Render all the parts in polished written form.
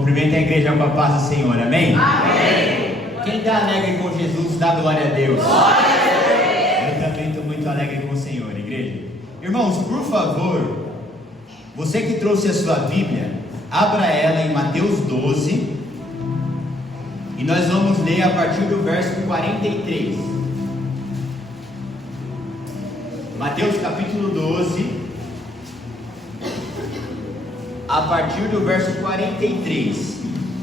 Cumprimenta a igreja com a paz do Senhor, amém? Amém. Quem está alegre com Jesus, dá glória a Deus. Glória a Deus. Eu também estou muito alegre com o Senhor, igreja. Irmãos, por favor, você que trouxe a sua Bíblia, abra ela em Mateus 12, e nós vamos ler a partir do verso 43. Mateus capítulo 12, a partir do verso 43.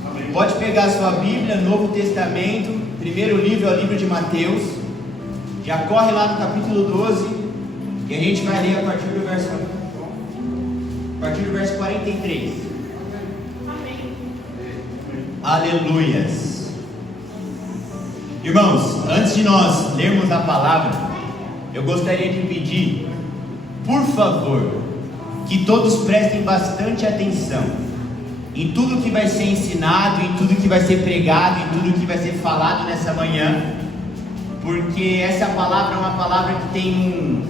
Amém. Pode pegar a sua Bíblia, Novo Testamento, primeiro livro é o livro de Mateus. Já corre lá no capítulo 12, e a gente vai ler a partir do verso 43. Amém. Aleluias. Irmãos, antes de nós lermos a palavra, eu gostaria de pedir, por favor, que todos prestem bastante atenção em tudo que vai ser ensinado, em tudo que vai ser pregado, em tudo que vai ser falado nessa manhã, porque essa palavra é uma palavra que tem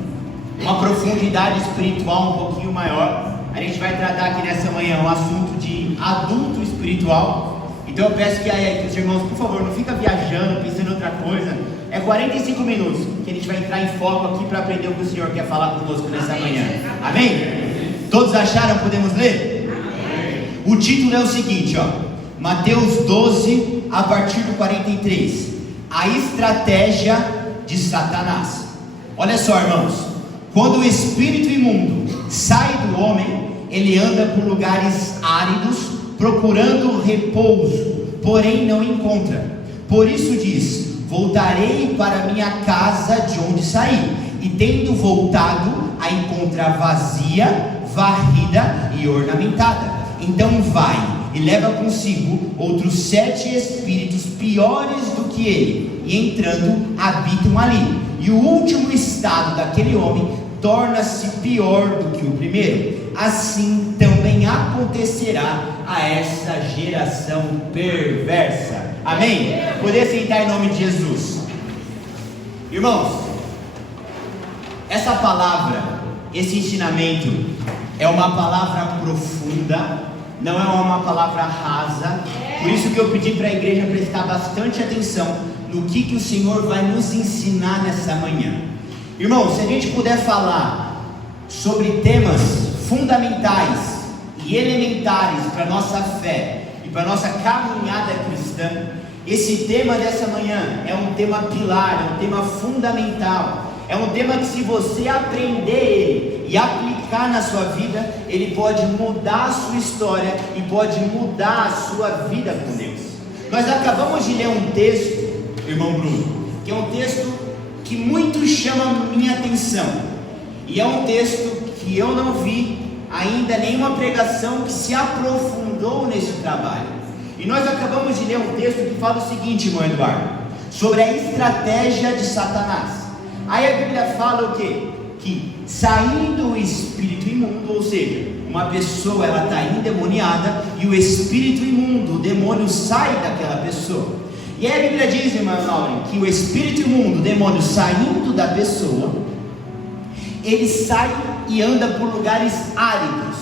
uma profundidade espiritual um pouquinho maior. A gente vai tratar aqui nessa manhã um assunto de adulto espiritual. Então eu peço que os irmãos, por favor, não fica viajando, pensando em outra coisa. É 45 minutos que a gente vai entrar em foco aqui para aprender o que o Senhor quer falar conosco nessa manhã. Amém? Todos acharam? Podemos ler? Amém. O título é o seguinte, Mateus 12, a partir do 43. A estratégia de Satanás. Olha só, irmãos. Quando o espírito imundo sai do homem, ele anda por lugares áridos, procurando repouso, porém não encontra. Por isso diz: voltarei para minha casa de onde saí. E tendo voltado, a encontra vazia, varrida e ornamentada. Então vai e leva consigo outros 7 espíritos piores do que ele, e entrando habitam ali. E o último estado daquele homem torna-se pior do que o primeiro. Assim também acontecerá a essa geração perversa. Amém? Poder sentar em nome de Jesus. Irmãos, essa palavra, esse ensinamento é uma palavra profunda, não é uma palavra rasa. Por isso que eu pedi para a igreja prestar bastante atenção no que o Senhor vai nos ensinar nessa manhã. Irmãos, se a gente puder falar sobre temas fundamentais e elementares para a nossa fé e para a nossa caminhada cristã, esse tema dessa manhã é um tema pilar, é um tema fundamental. É um tema que, se você aprender ele e aplicar na sua vida, ele pode mudar a sua história e pode mudar a sua vida com Deus. Nós acabamos de ler um texto, irmão Bruno, que é um texto que muito chama minha atenção, e é um texto que eu não vi ainda nenhuma pregação que se aprofundou nesse trabalho. E nós acabamos de ler um texto que fala o seguinte, irmão Eduardo, sobre a estratégia de Satanás. Aí a Bíblia fala o quê? Que saindo o espírito imundo, ou seja, uma pessoa ela está endemoniada e o espírito imundo, o demônio, sai daquela pessoa. E aí a Bíblia diz, irmã Lauren, que o espírito imundo, o demônio, saindo da pessoa, ele sai e anda por lugares áridos,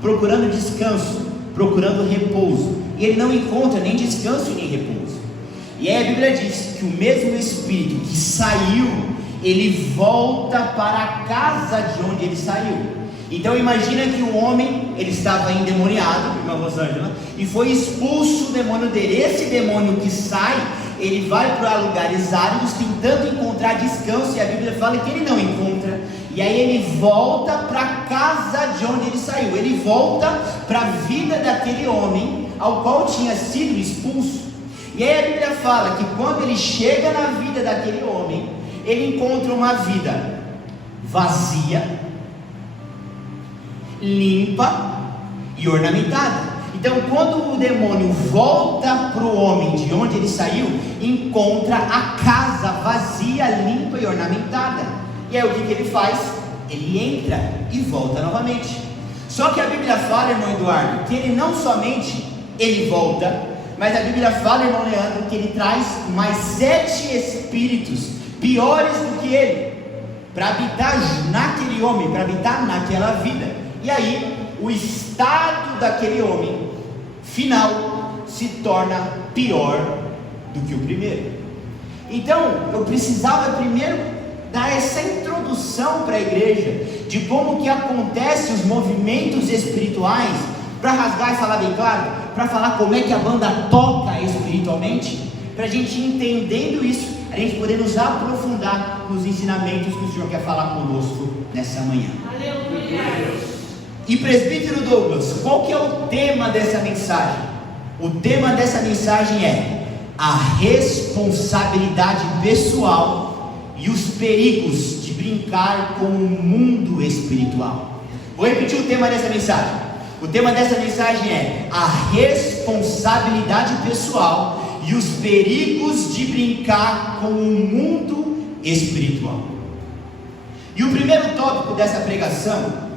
procurando descanso, procurando repouso, e ele não encontra nem descanso nem repouso. E aí a Bíblia diz que o mesmo espírito que saiu, ele volta para a casa de onde ele saiu. Então imagina que o homem, ele estava endemoniado, irmã Rosângela, e foi expulso o demônio dele. Esse demônio que sai, ele vai para lugares áridos tentando encontrar descanso, e a Bíblia fala que ele não encontra. E aí ele volta para a casa de onde ele saiu, ele volta para a vida daquele homem ao qual tinha sido expulso. E aí a Bíblia fala que quando ele chega na vida daquele homem, ele encontra uma vida vazia, limpa e ornamentada. Então, quando o demônio volta para o homem de onde ele saiu, encontra a casa vazia, limpa e ornamentada. E aí o que ele faz? Ele entra e volta novamente. Só que a Bíblia fala, irmão Eduardo, que ele não somente ele volta, mas a Bíblia fala, irmão Leandro, que ele traz mais 7 espíritos piores do que ele, para habitar naquele homem, para habitar naquela vida. E aí, o estado daquele homem final se torna pior do que o primeiro. Então, eu precisava primeiro dar essa introdução para a igreja, de como que acontecem os movimentos espirituais, para rasgar e falar bem claro, para falar como é que a banda toca espiritualmente, para a gente entendendo isso, a gente poder nos aprofundar nos ensinamentos que o Senhor quer falar conosco nessa manhã. Aleluia. E presbítero Douglas, qual que é o tema dessa mensagem? O tema dessa mensagem é a responsabilidade pessoal e os perigos de brincar com o mundo espiritual. Vou repetir o tema dessa mensagem. O tema dessa mensagem é a responsabilidade pessoal e os perigos de brincar com o mundo espiritual. E o primeiro tópico dessa pregação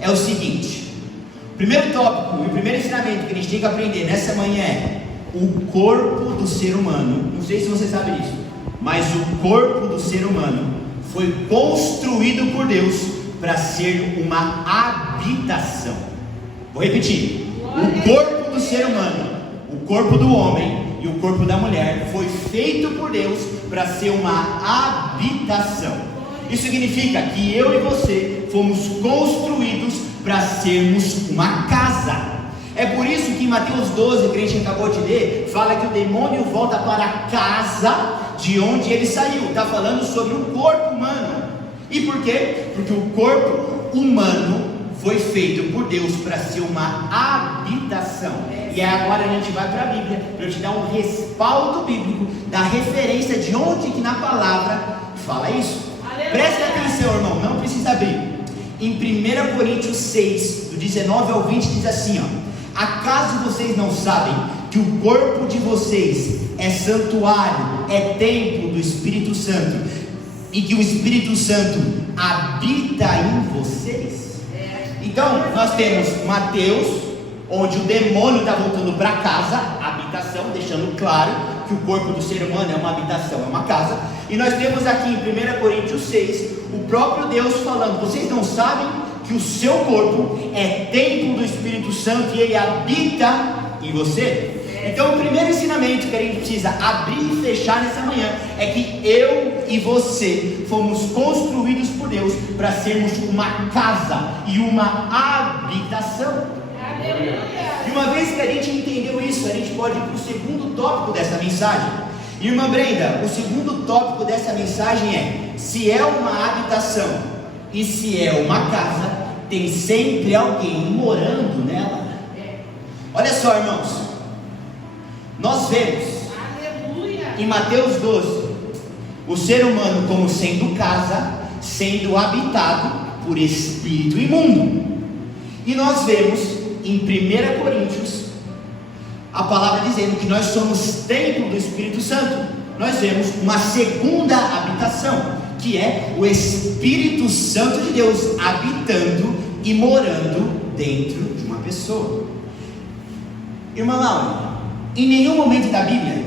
é o seguinte: o primeiro tópico e o primeiro ensinamento que a gente tem que aprender nessa manhã é o corpo do ser humano. Não sei se você sabe disso, mas o corpo do ser humano foi construído por Deus para ser uma habitação. Vou repetir: o corpo do ser humano, o corpo do homem e o corpo da mulher foi feito por Deus para ser uma habitação. Isso significa que eu e você fomos construídos para sermos uma casa. É por isso que em Mateus 12, que a gente acabou de ler, fala que o demônio volta para a casa de onde ele saiu. Está falando sobre o corpo humano. E por quê? Porque o corpo humano foi feito por Deus para ser uma habitação. E agora a gente vai para a Bíblia, para eu te dar um respaldo bíblico da referência de onde que na palavra fala isso. Preste atenção, irmão, não precisa abrir. Em 1 Coríntios 6, do 19 ao 20, diz assim, ó: acaso vocês não sabem que o corpo de vocês é santuário, é templo do Espírito Santo, e que o Espírito Santo habita em vocês? Então, nós temos Mateus, onde o demônio está voltando para casa, habitação, deixando claro que o corpo do ser humano é uma habitação, é uma casa. E nós temos aqui em 1 Coríntios 6, o próprio Deus falando: vocês não sabem que o seu corpo é templo do Espírito Santo e ele habita em você? Então o primeiro ensinamento que a gente precisa abrir e fechar nessa manhã é que eu e você fomos construídos por Deus para sermos uma casa e uma habitação. E uma vez que a gente entendeu isso, a gente pode ir para o segundo tópico dessa mensagem. Irmã Brenda, o segundo tópico dessa mensagem é: se é uma habitação e se é uma casa, tem sempre alguém morando nela. Olha só, irmãos, nós vemos em Mateus 12 o ser humano como sendo casa, sendo habitado por espírito imundo. E nós vemos em 1 Coríntios a palavra dizendo que nós somos templo do Espírito Santo. Nós vemos uma segunda habitação, que é o Espírito Santo de Deus habitando e morando dentro de uma pessoa. Irmã Laura, em nenhum momento da Bíblia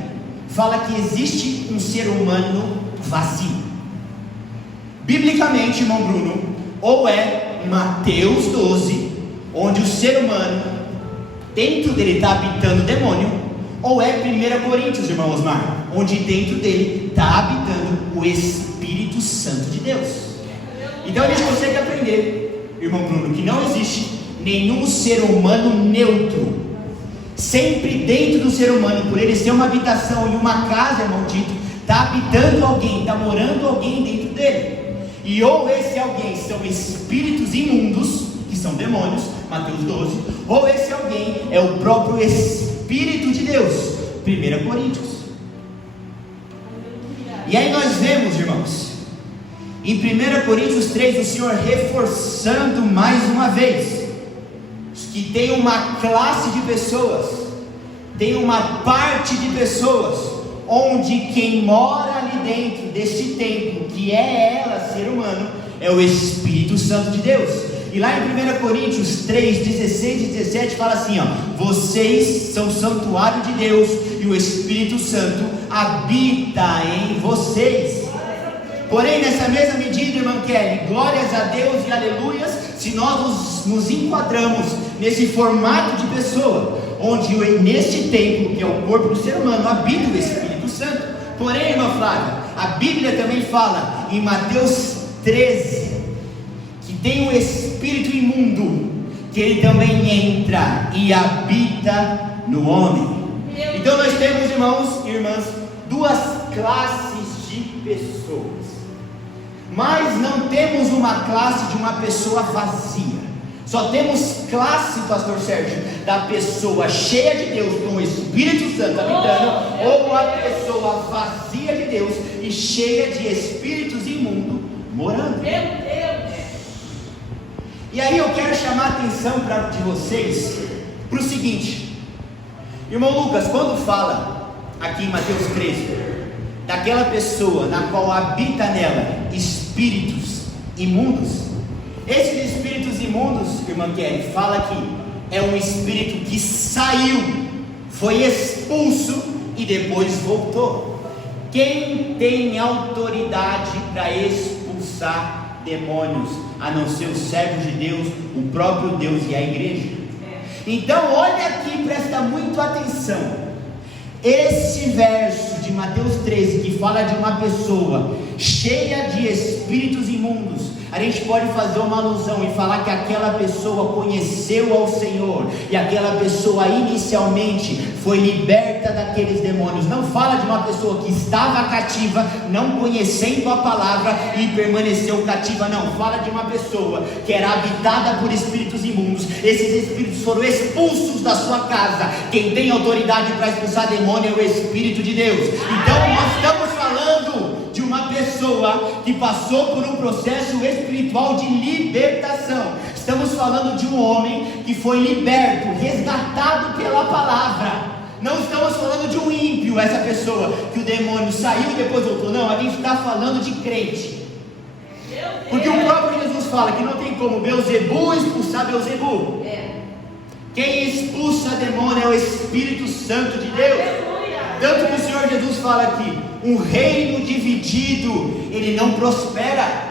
fala que existe um ser humano vazio. Biblicamente, irmão Bruno, ou é Mateus 12, onde o ser humano, dentro dele está habitando o demônio, ou é 1 Coríntios, irmão Osmar, onde dentro dele está habitando o Espírito Santo de Deus. Então a gente consegue aprender, irmão Bruno, que não existe nenhum ser humano neutro. Sempre dentro do ser humano, por ele ser uma habitação e uma casa, irmão Tito, está habitando alguém, está morando alguém dentro dele. E ou esse alguém são espíritos imundos, que são demônios, Mateus 12, ou esse alguém é o próprio Espírito de Deus, 1 Coríntios. E aí nós vemos, irmãos, em 1 Coríntios 3, o Senhor reforçando mais uma vez que tem uma classe de pessoas, tem uma parte de pessoas, onde quem mora ali dentro desse templo, que é ela, ser humano, é o Espírito Santo de Deus. E lá em 1 Coríntios 3, 16 e 17 fala assim, ó: vocês são santuário de Deus e o Espírito Santo habita em vocês. Porém, nessa mesma medida, irmã Kelly, glórias a Deus e aleluias, se nós nos enquadramos nesse formato de pessoa, onde neste templo, que é o corpo do ser humano, habita o Espírito Santo. Porém, irmã Flávia, a Bíblia também fala em Mateus 13, que tem um espírito imundo, que ele também entra e habita no homem. Então nós temos, irmãos e irmãs, duas classes de pessoas, mas não temos uma classe de uma pessoa vazia. Só temos classe, pastor Sérgio, da pessoa cheia de Deus com o Espírito Santo habitando, ou a pessoa vazia de Deus e cheia de espíritos imundos morando. Meu Deus. E aí eu quero chamar a atenção de vocês para o seguinte, irmão Lucas, quando fala aqui em Mateus 13, daquela pessoa na qual habita nela espíritos imundos, esses espíritos imundos, irmã Kelly, fala que é um espírito que saiu, foi expulso e depois voltou. Quem tem autoridade para expulsar demônios, a não ser os servos de Deus, o próprio Deus e a igreja? Então olha aqui, presta muito atenção. Esse verso de Mateus 13, que fala de uma pessoa cheia de espíritos imundos, a gente pode fazer uma alusão e falar que aquela pessoa conheceu ao Senhor, e aquela pessoa inicialmente foi liberta daqueles demônios. Não fala de uma pessoa que estava cativa, não conhecendo a palavra e permaneceu cativa, não. Fala de uma pessoa que era habitada por espíritos imundos. Esses espíritos foram expulsos da sua casa. Quem tem autoridade para expulsar demônio é o Espírito de Deus. Então nós estamos falando de uma pessoa que passou por um processo espiritual de libertação. Estamos falando de um homem que foi liberto, resgatado pela palavra. Não estamos falando de um ímpio, essa pessoa que o demônio saiu e depois voltou. Não, a gente está falando de crente. Porque o próprio Jesus fala que não tem como Beelzebu expulsar Beelzebu. Quem expulsa demônio é o Espírito Santo de Deus. Tanto que o Senhor Jesus fala aqui, um reino dividido, ele não prospera.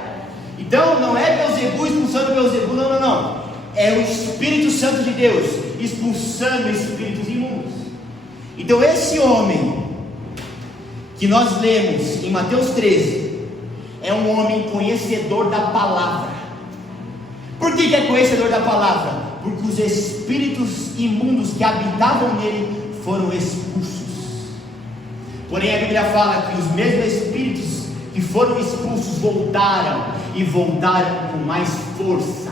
Então não é Beelzebu expulsando Beelzebu, não. É o Espírito Santo de Deus expulsando espíritos imundos. Então esse homem que nós lemos em Mateus 13 é um homem conhecedor da palavra. Por que é conhecedor da palavra? Porque os espíritos imundos que habitavam nele foram expulsos. Porém a Bíblia fala que os mesmos espíritos que foram expulsos voltaram, e voltaram com mais força.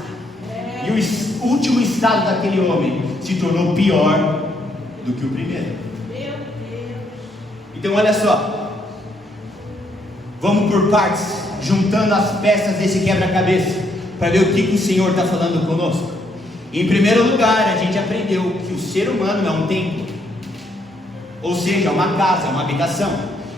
E o último estado daquele homem se tornou pior do que o primeiro. Então olha só, vamos por partes, juntando as peças desse quebra-cabeça, para ver o que o Senhor está falando conosco. Em primeiro lugar, a gente aprendeu que o ser humano é um templo, ou seja, uma casa, uma habitação.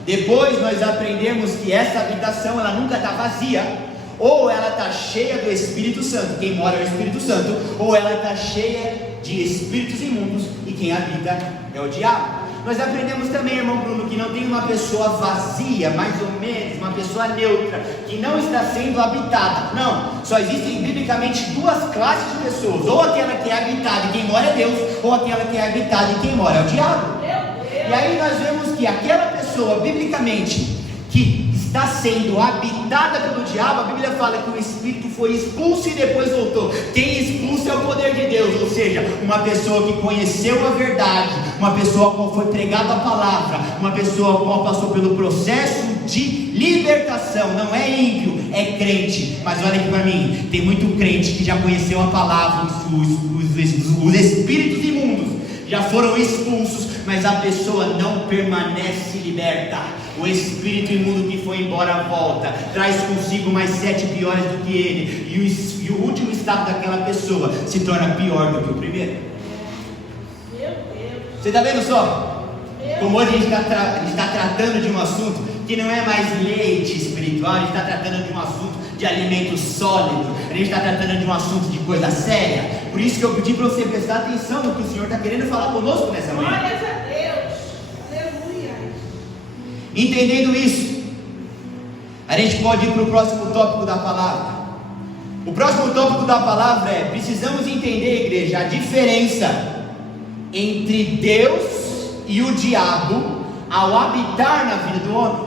Depois nós aprendemos que essa habitação ela nunca está vazia, ou ela está cheia do Espírito Santo, quem mora é o Espírito Santo, ou ela está cheia de espíritos imundos, e quem habita é o diabo. Nós aprendemos também, irmão Bruno, que não tem uma pessoa vazia, mais ou menos, uma pessoa neutra, que não está sendo habitada. Não, só existem biblicamente duas classes de pessoas, ou aquela que é habitada e quem mora é Deus, ou aquela que é habitada e quem mora é o diabo. E aí nós vemos que aquela pessoa, biblicamente, que está sendo habitada pelo diabo, a Bíblia fala que o espírito foi expulso e depois voltou. Quem expulsa é o poder de Deus, ou seja, uma pessoa que conheceu a verdade, uma pessoa a qual foi pregada a palavra, uma pessoa a qual passou pelo processo de libertação. Não é ímpio, é crente. Mas olha aqui para mim, tem muito crente que já conheceu a palavra, os espíritos imundos já foram expulsos, mas a pessoa não permanece liberta. O espírito imundo que foi embora volta, traz consigo mais 7 piores do que ele, e o último estado daquela pessoa se torna pior do que o primeiro. Você está vendo só? Como hoje a gente está tratando de um assunto que não é mais leite espiritual, a gente está tratando de um assunto de alimento sólido, a gente está tratando de um assunto de coisa séria. Por isso que eu pedi para você prestar atenção no que o Senhor está querendo falar conosco nessa manhã. Glórias a Deus. Aleluia. Entendendo isso, a gente pode ir para o próximo tópico da palavra. O próximo tópico da palavra é: precisamos entender, igreja, a diferença entre Deus e o diabo ao habitar na vida do homem.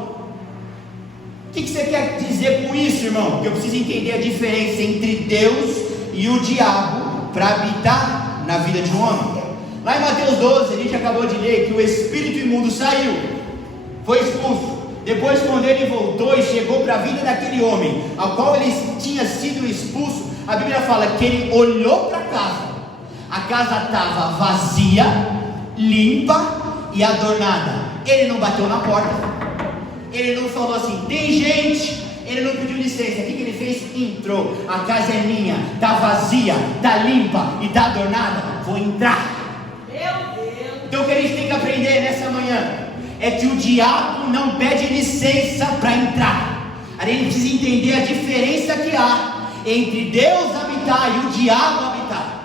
O que você quer dizer com isso, irmão? Porque eu preciso entender a diferença entre Deus e o diabo para habitar na vida de um homem. Lá em Mateus 12, a gente acabou de ler que o espírito imundo saiu, foi expulso. Depois, quando ele voltou e chegou para a vida daquele homem, ao qual ele tinha sido expulso, a Bíblia fala que ele olhou para a casa estava vazia, limpa e adornada. Ele não bateu na porta, ele não falou assim, tem gente, ele não pediu licença. O que ele fez? Entrou. A casa é minha, está vazia, está limpa e está adornada, vou entrar. Meu Deus. Então o que a gente tem que aprender nessa manhã é que o diabo não pede licença para entrar. A gente precisa entender a diferença que há entre Deus habitar e o diabo habitar.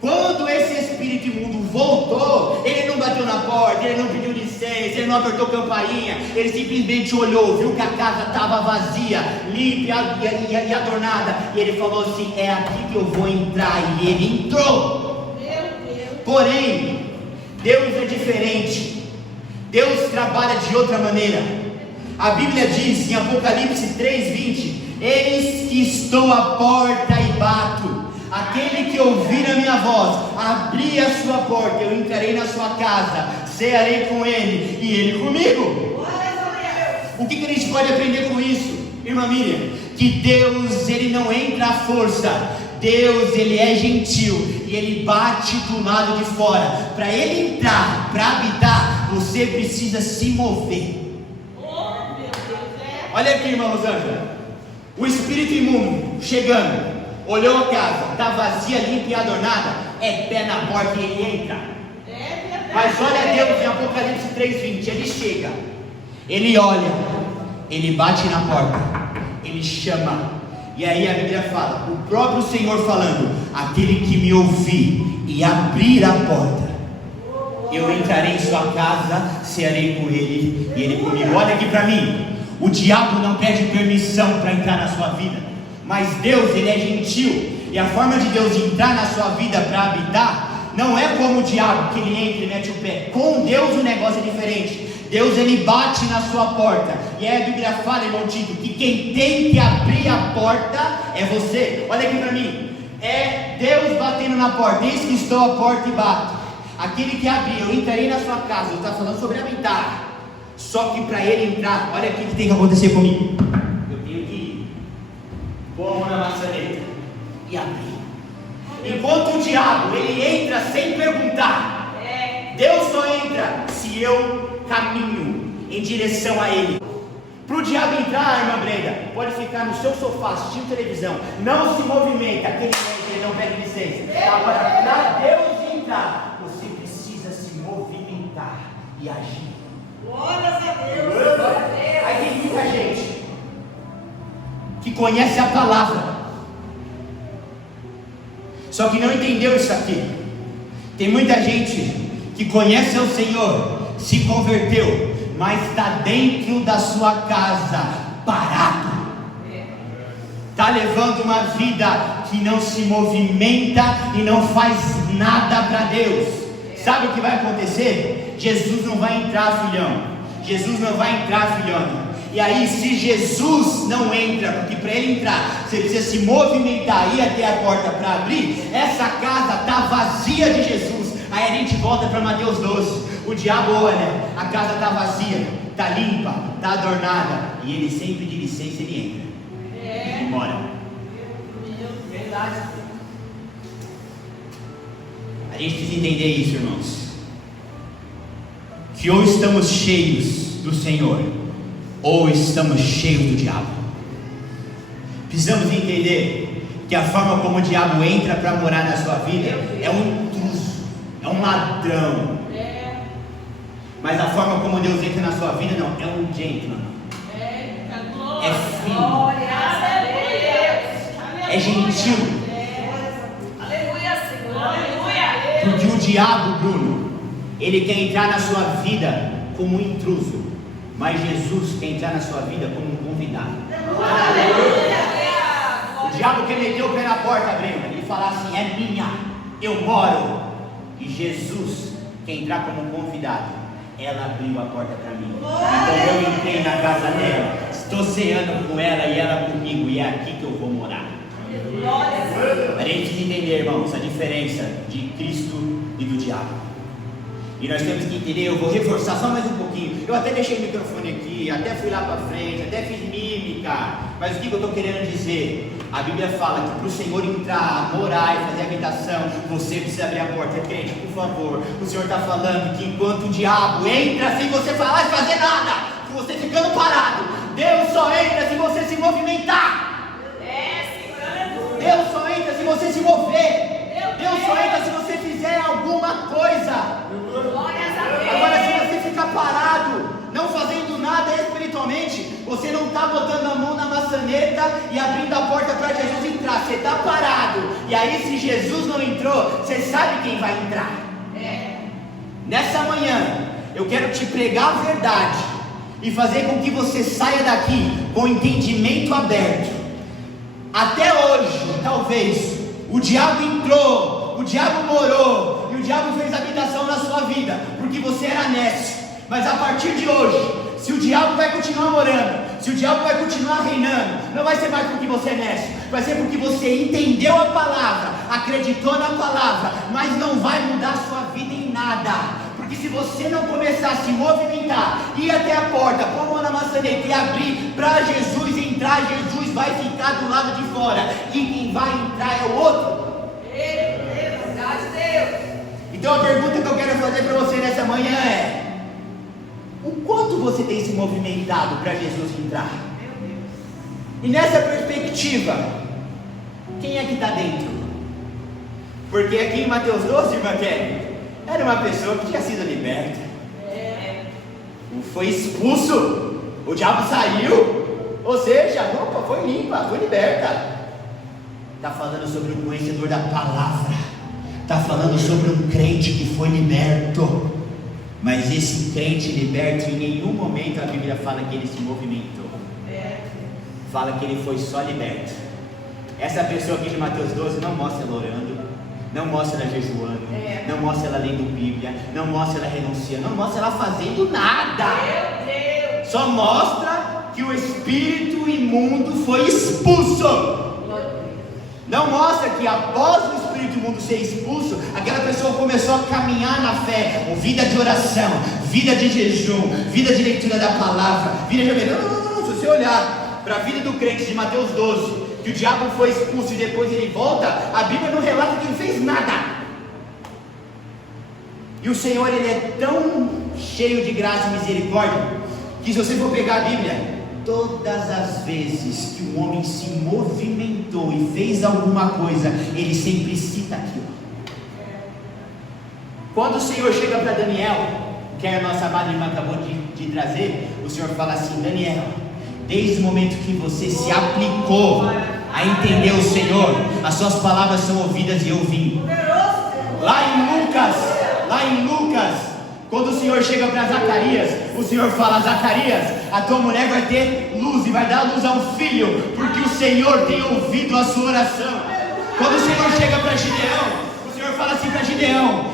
Quando esse espírito imundo voltou, ele não bateu na porta, ele não pediu licença, ele não apertou campainha, ele simplesmente olhou, viu que a casa estava vazia, limpa e adornada, e ele falou assim, é aqui que eu vou entrar, e ele entrou. Meu Deus. Porém, Deus é diferente, Deus trabalha de outra maneira. A Bíblia diz em Apocalipse 3:20, eis que estou à porta e bato. Aquele que ouvir a minha voz, abrir a sua porta, eu entrarei na sua casa, cearei com ele e ele comigo. O que a gente pode aprender com isso, irmã Miriam? Que Deus, ele não entra à força. Deus, ele é gentil e ele bate do lado de fora. Para ele entrar, para habitar, você precisa se mover. Oh, meu Deus. Olha aqui, irmã Rosângela, o espírito imundo chegando, olhou a casa, está vazia, limpa e adornada, é pé na porta e ele entra. Mas olha Deus em Apocalipse 3:20, ele chega, ele olha, ele bate na porta, ele chama, e aí a Bíblia fala, o próprio Senhor falando, aquele que me ouvir e abrir a porta, eu entrarei em sua casa, cearei com ele e ele comigo. Olha aqui para mim, o diabo não pede permissão para entrar na sua vida, mas Deus, ele é gentil, e a forma de Deus entrar na sua vida para habitar, não é como o diabo, que ele entra e mete o pé. Com Deus o negócio é diferente. Deus, ele bate na sua porta, e aí a Bíblia fala, irmão Tito, que quem tem que abrir a porta é você. Olha aqui para mim, é Deus batendo na porta, eis que estou à porta e bato. Aquele que abrir, eu entrarei na sua casa, ele está falando sobre habitar. Só que para ele entrar, olha aqui o que tem que acontecer comigo. Eu tenho que ir, pôr a mão na maçaneta e abrir. Enquanto o diabo, ele entra sem perguntar. Deus só entra se eu caminho em direção a ele. Para o diabo entrar, irmã Brenda, pode ficar no seu sofá assistindo televisão, não se movimenta, aquele entra, ele não pede licença. Agora, para Deus entrar, você precisa se movimentar e agir. Glórias a Deus. Aí tem muita gente que conhece a palavra, só que não entendeu isso aqui. Tem muita gente que conhece o Senhor, se converteu, mas está dentro da sua casa, parado, está levando uma vida que não se movimenta e não faz nada para Deus. Sabe o que vai acontecer? Jesus não vai entrar, filhão. Jesus não vai entrar, filhona. E aí, se Jesus não entra, porque para ele entrar, você precisa se movimentar, ir até a porta para abrir, essa casa está vazia de Jesus. Aí a gente volta para Mateus 12, o diabo olha, a casa está vazia, está limpa, está adornada, e ele sempre pede licença, ele entra, e vai embora. Verdade. A gente precisa entender isso, irmãos, que ou estamos cheios do Senhor, ou estamos cheios do diabo. Precisamos entender que a forma como o diabo entra para morar na sua vida é um intruso, é um ladrão. Mas a forma como Deus entra na sua vida não, é um gentleman, é fino, é gentil. Aleluia, Senhor. Aleluia. Porque o diabo, Bruno, ele quer entrar na sua vida como um intruso, mas Jesus quer entrar na sua vida como um convidado. O diabo quer meter o pé na porta, Brenda, e falar assim, é minha, eu moro. E Jesus quer entrar como um convidado. Ela abriu a porta para mim. Então eu entrei na casa dela. Estou ceando com ela e ela comigo. E é aqui que eu vou morar. A gente precisa entender, irmãos, a diferença de Cristo e do diabo. E nós temos que entender, eu vou reforçar só mais um pouquinho. Eu até deixei o microfone aqui, até fui lá para frente, até fiz mímica. Mas o que eu estou querendo dizer? A Bíblia fala que para o Senhor entrar, morar e fazer habitação, você precisa abrir a porta. Crente, por favor, o Senhor está falando que enquanto o diabo entra sem você falar e fazer nada, com você ficando parado, Deus só entra se você se movimentar. Deus só entra se você se mover. Deus só entra se você fizer alguma coisa. Agora, se você ficar parado, não fazendo nada espiritualmente, você não está botando a mão na maçaneta e abrindo a porta para Jesus entrar. Você está parado. E aí, se Jesus não entrou, você sabe quem vai entrar. Nessa manhã, eu quero te pregar a verdade e fazer com que você saia daqui com o entendimento aberto. Até hoje, talvez, o diabo entrou, o diabo morou, e o diabo fez habitação na sua vida, porque você era nécio. Mas a partir de hoje, se o diabo vai continuar morando, se o diabo vai continuar reinando, não vai ser mais porque você é nécio, vai ser porque você entendeu a palavra, acreditou na palavra, mas não vai mudar a sua vida em nada. Porque se você não começar a se movimentar, ir até a porta, pôr a mão na maçaneta e abrir para Jesus entrar, Jesus vai ficar do lado de fora, e quem vai entrar é o outro. Então a pergunta que eu quero fazer para você nessa manhã é: o quanto você tem se movimentado para Jesus entrar? E nessa perspectiva, quem é que está dentro? Porque aqui em Mateus 12, irmã Kelly, era uma pessoa que tinha sido liberta. Foi expulso. O diabo saiu. Ou seja, a roupa foi limpa, foi liberta. Está falando sobre um conhecedor da palavra. Está falando sobre um crente que foi liberto. Mas esse crente liberto, em nenhum momento a Bíblia fala que ele se movimentou. Fala que ele foi só liberto. Essa pessoa aqui de Mateus 12 não mostra ela orando, não mostra ela jejuando, não mostra ela lendo Bíblia, não mostra ela renunciando, não mostra ela fazendo nada. Só mostra que o espírito imundo foi expulso. Não mostra que após o espírito imundo ser expulso, aquela pessoa começou a caminhar na fé, com vida de oração, vida de jejum, vida de leitura da palavra, vida de... Não, se você olhar para a vida do crente de Mateus 12, que o diabo foi expulso e depois ele volta, a Bíblia não relata que ele fez nada. E o Senhor, ele é tão cheio de graça e misericórdia, que se você for pegar a Bíblia, todas as vezes que o homem se movimentou e fez alguma coisa, ele sempre cita aquilo. Quando o Senhor chega para Daniel, que a nossa amada irmã acabou de trazer, o Senhor fala assim: Daniel, desde o momento que você se aplicou a entender o Senhor, as suas palavras são ouvidas e eu vim. Lá em Lucas, quando o Senhor chega para Zacarias, o Senhor fala: Zacarias, a tua mulher vai ter luz e vai dar luz a um filho, porque o Senhor tem ouvido a sua oração. Quando o Senhor chega para Gideão, o Senhor fala assim para Gideão: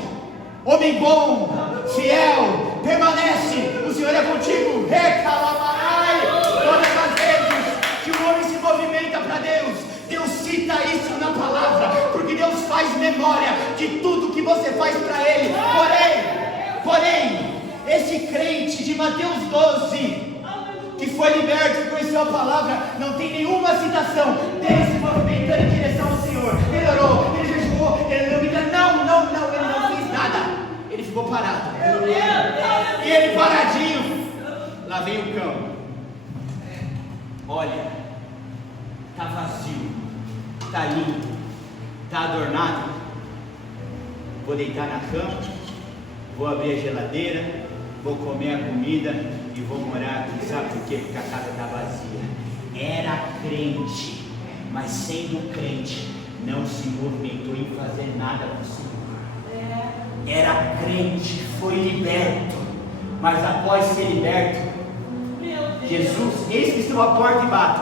homem bom, fiel, permanece, o Senhor é contigo. Recalamarai. Todas as vezes que o homem se movimenta para Deus, Deus cita isso na palavra, porque Deus faz memória de tudo que você faz para Ele. Porém, esse crente de Mateus 12, que foi liberto e conheceu a palavra, não tem nenhuma citação dele se movimentando em direção ao Senhor. Ele orou, ele jejuou, ele não, ele não fez nada. Ele ficou parado. E ele paradinho. Lá vem o cão. Olha, está vazio, está limpo, está adornado. Vou deitar na cama, vou abrir a geladeira, vou comer a comida e vou morar aqui. Sabe por quê? Porque a casa está vazia. Era crente, mas sendo crente, não se movimentou em fazer nada para o Senhor. Era crente, foi liberto, mas após ser liberto, Jesus, eis que estou à porta e bato.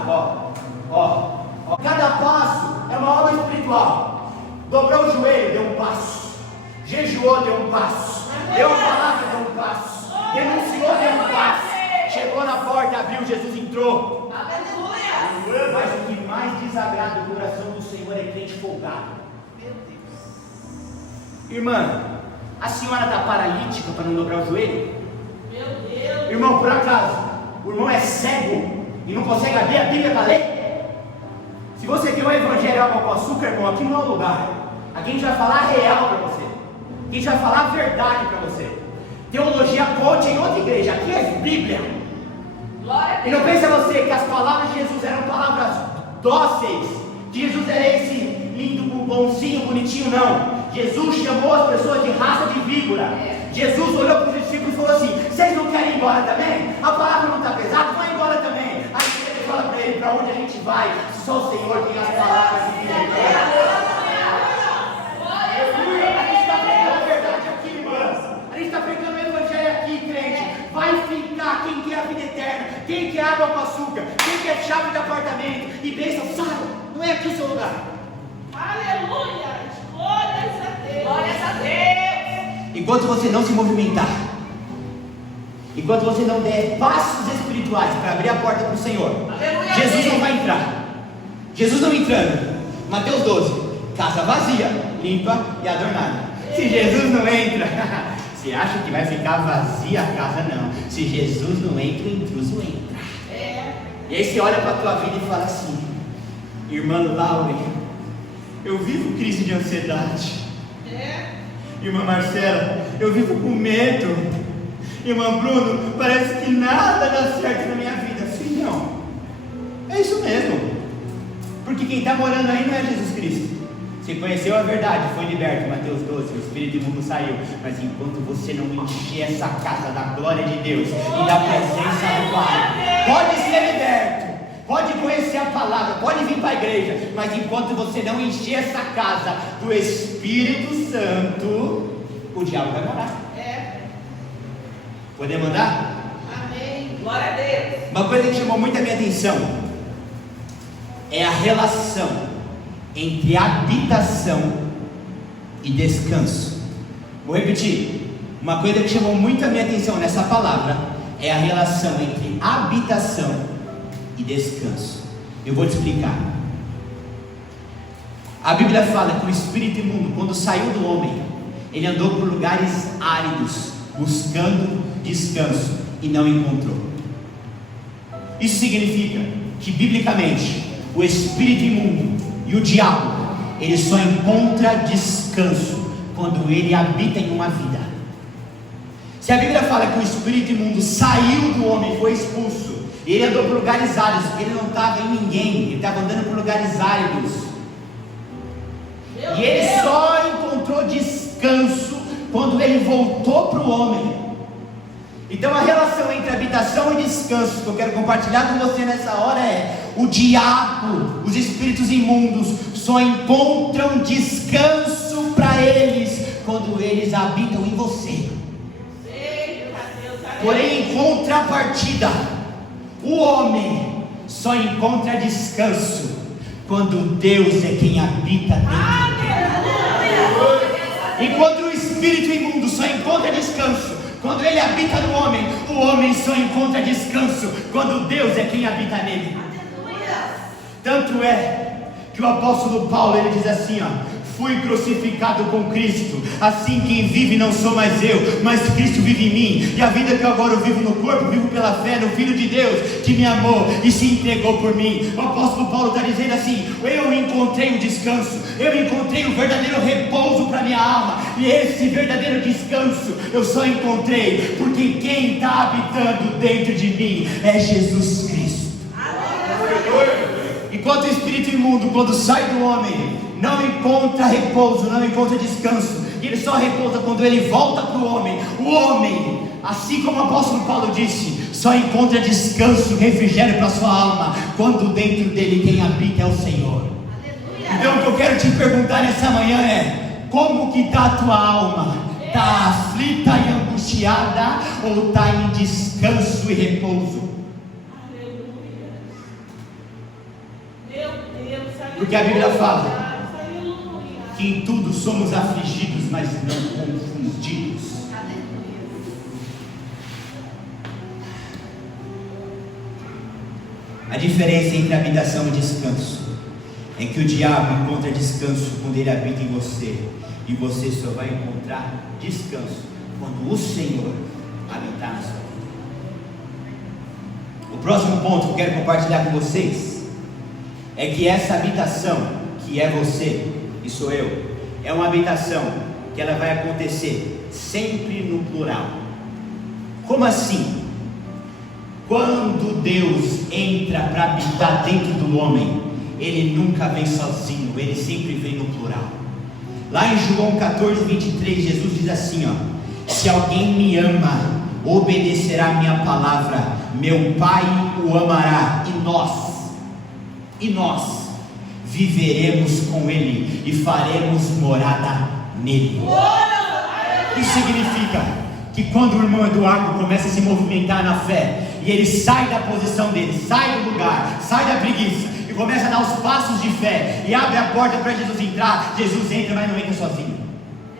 Ó. Cada passo é uma aula espiritual. Dobrou o joelho, deu um passo. Jejuou, deu um passo. Deu a palavra, deu um passo. Denunciou, deu um passo. Chegou na porta, abriu, Jesus entrou. Aleluia. Mas o que mais desagrada o coração do Senhor é crente folgado. Meu Deus. Irmã, a senhora está paralítica para não dobrar o joelho? Meu Deus. Irmão, por acaso, o irmão é cego e não consegue abrir a Bíblia para ler? Se você tem o Evangelho água com açúcar, irmão, aqui não é o lugar. Aqui a gente vai falar a real para você. Aqui a gente vai falar a verdade para você. Teologia coach em outra igreja, aqui é Bíblia. Glória a E Deus. não pensa você que as palavras de Jesus eram palavras dóceis, que Jesus era esse lindo, bonzinho, bonitinho, não. Jesus chamou as pessoas de raça de víbora. Jesus olhou para os discípulos e falou assim: vocês não querem ir embora também? A palavra não está pesada, vão embora também. Aí ele fala para ele: para onde a gente vai? Só o Senhor tem as palavras de vida eterna. A gente está pregando a verdade aqui, irmãs. A gente está pregando o Evangelho aqui, crente. Vai ficar quem quer a vida eterna, quem quer água com açúcar, quem quer chave de apartamento e bênção, sai, não é aqui o seu lugar. Aleluia. Glórias a Deus. Glórias a Deus. Enquanto você não se movimentar, enquanto você não der passos espirituais para abrir a porta para o Senhor, Aleluia. Jesus não vai entrar. Jesus não entrando. Mateus 12, casa vazia, limpa e adornada. Se Jesus não entra, você acha que vai ficar vazia a casa? Não. Se Jesus não entra, o intruso entra. E aí você olha para a tua vida e fala assim: irmã Laure, eu vivo crise de ansiedade. Irmã Marcela, eu vivo com medo. Irmã Bruno, parece que nada dá certo na minha vida. Filhão, é isso mesmo. Porque quem está morando aí não é Jesus Cristo. Você conheceu a verdade, foi liberto, Mateus 12, o espírito imundo saiu. Mas enquanto você não encher essa casa da glória de Deus e da presença do Pai, pode ser liberto, pode conhecer a palavra, pode vir para a igreja, mas enquanto você não encher essa casa do Espírito Santo, o diabo vai morar. Podemos andar? Amém. Glória a Deus. Uma coisa que chamou muito a minha atenção é a relação entre habitação e descanso. Vou repetir. Uma coisa que chamou muito a minha atenção nessa palavra é a relação entre habitação e descanso. Eu vou te explicar. A Bíblia fala que o espírito imundo, quando saiu do homem, ele andou por lugares áridos, buscando descanso, e não encontrou. Isso significa que, biblicamente, o espírito imundo e o diabo, ele só encontra descanso quando ele habita em uma vida. Se a Bíblia fala que o espírito imundo saiu do homem, foi expulso, ele andou por lugares áridos, ele não estava em ninguém, ele estava andando por lugares áridos, e ele só encontrou descanso quando ele voltou para o homem. Então a relação entre habitação e descanso que eu quero compartilhar com você nessa hora é: o diabo, os espíritos imundos só encontram descanso para eles quando eles habitam em você. Porém, em contrapartida, o homem só encontra descanso quando Deus é quem habita dentro dele. Enquanto o espírito imundo só encontra descanso quando ele habita no homem, o homem só encontra descanso quando Deus é quem habita nele. Tanto é que o apóstolo Paulo, ele diz assim, fui crucificado com Cristo, assim quem vive não sou mais eu, mas Cristo vive em mim, e a vida que agora eu vivo no corpo, vivo pela fé no Filho de Deus, que me amou e se entregou por mim. O apóstolo Paulo está dizendo assim: eu encontrei o descanso, eu encontrei o verdadeiro repouso para minha alma, e esse verdadeiro descanso eu só encontrei porque quem está habitando dentro de mim é Jesus Cristo. Enquanto o espírito imundo, quando sai do homem, não encontra repouso, não encontra descanso, e ele só repousa quando ele volta para o homem. O homem, assim como o apóstolo Paulo disse, só encontra descanso, refrigério para a sua alma quando dentro dele quem habita é o Senhor. Então o que eu quero te perguntar nessa manhã é: como que está a tua alma? Está aflita e angustiada, ou está em descanso e repouso? Porque a Bíblia fala que em tudo somos afligidos, mas não confundidos. A diferença entre habitação e descanso é que o diabo encontra descanso quando ele habita em você, e você só vai encontrar descanso quando o Senhor habitar na sua vida. O próximo ponto que eu quero compartilhar com vocês é que essa habitação, que é você e sou eu, é uma habitação que ela vai acontecer sempre no plural. Como assim? Quando Deus entra para habitar dentro do homem, Ele nunca vem sozinho, Ele sempre vem no plural. Lá em João 14, 23, Jesus diz assim, ó: se alguém me ama, obedecerá a minha palavra, meu Pai o amará, e nós viveremos com Ele e faremos morada nele. Isso significa que quando o irmão Eduardo começa a se movimentar na fé, e ele sai da posição dele, sai do lugar, sai da preguiça, e começa a dar os passos de fé, e abre a porta para Jesus entrar, Jesus entra, mas não entra sozinho.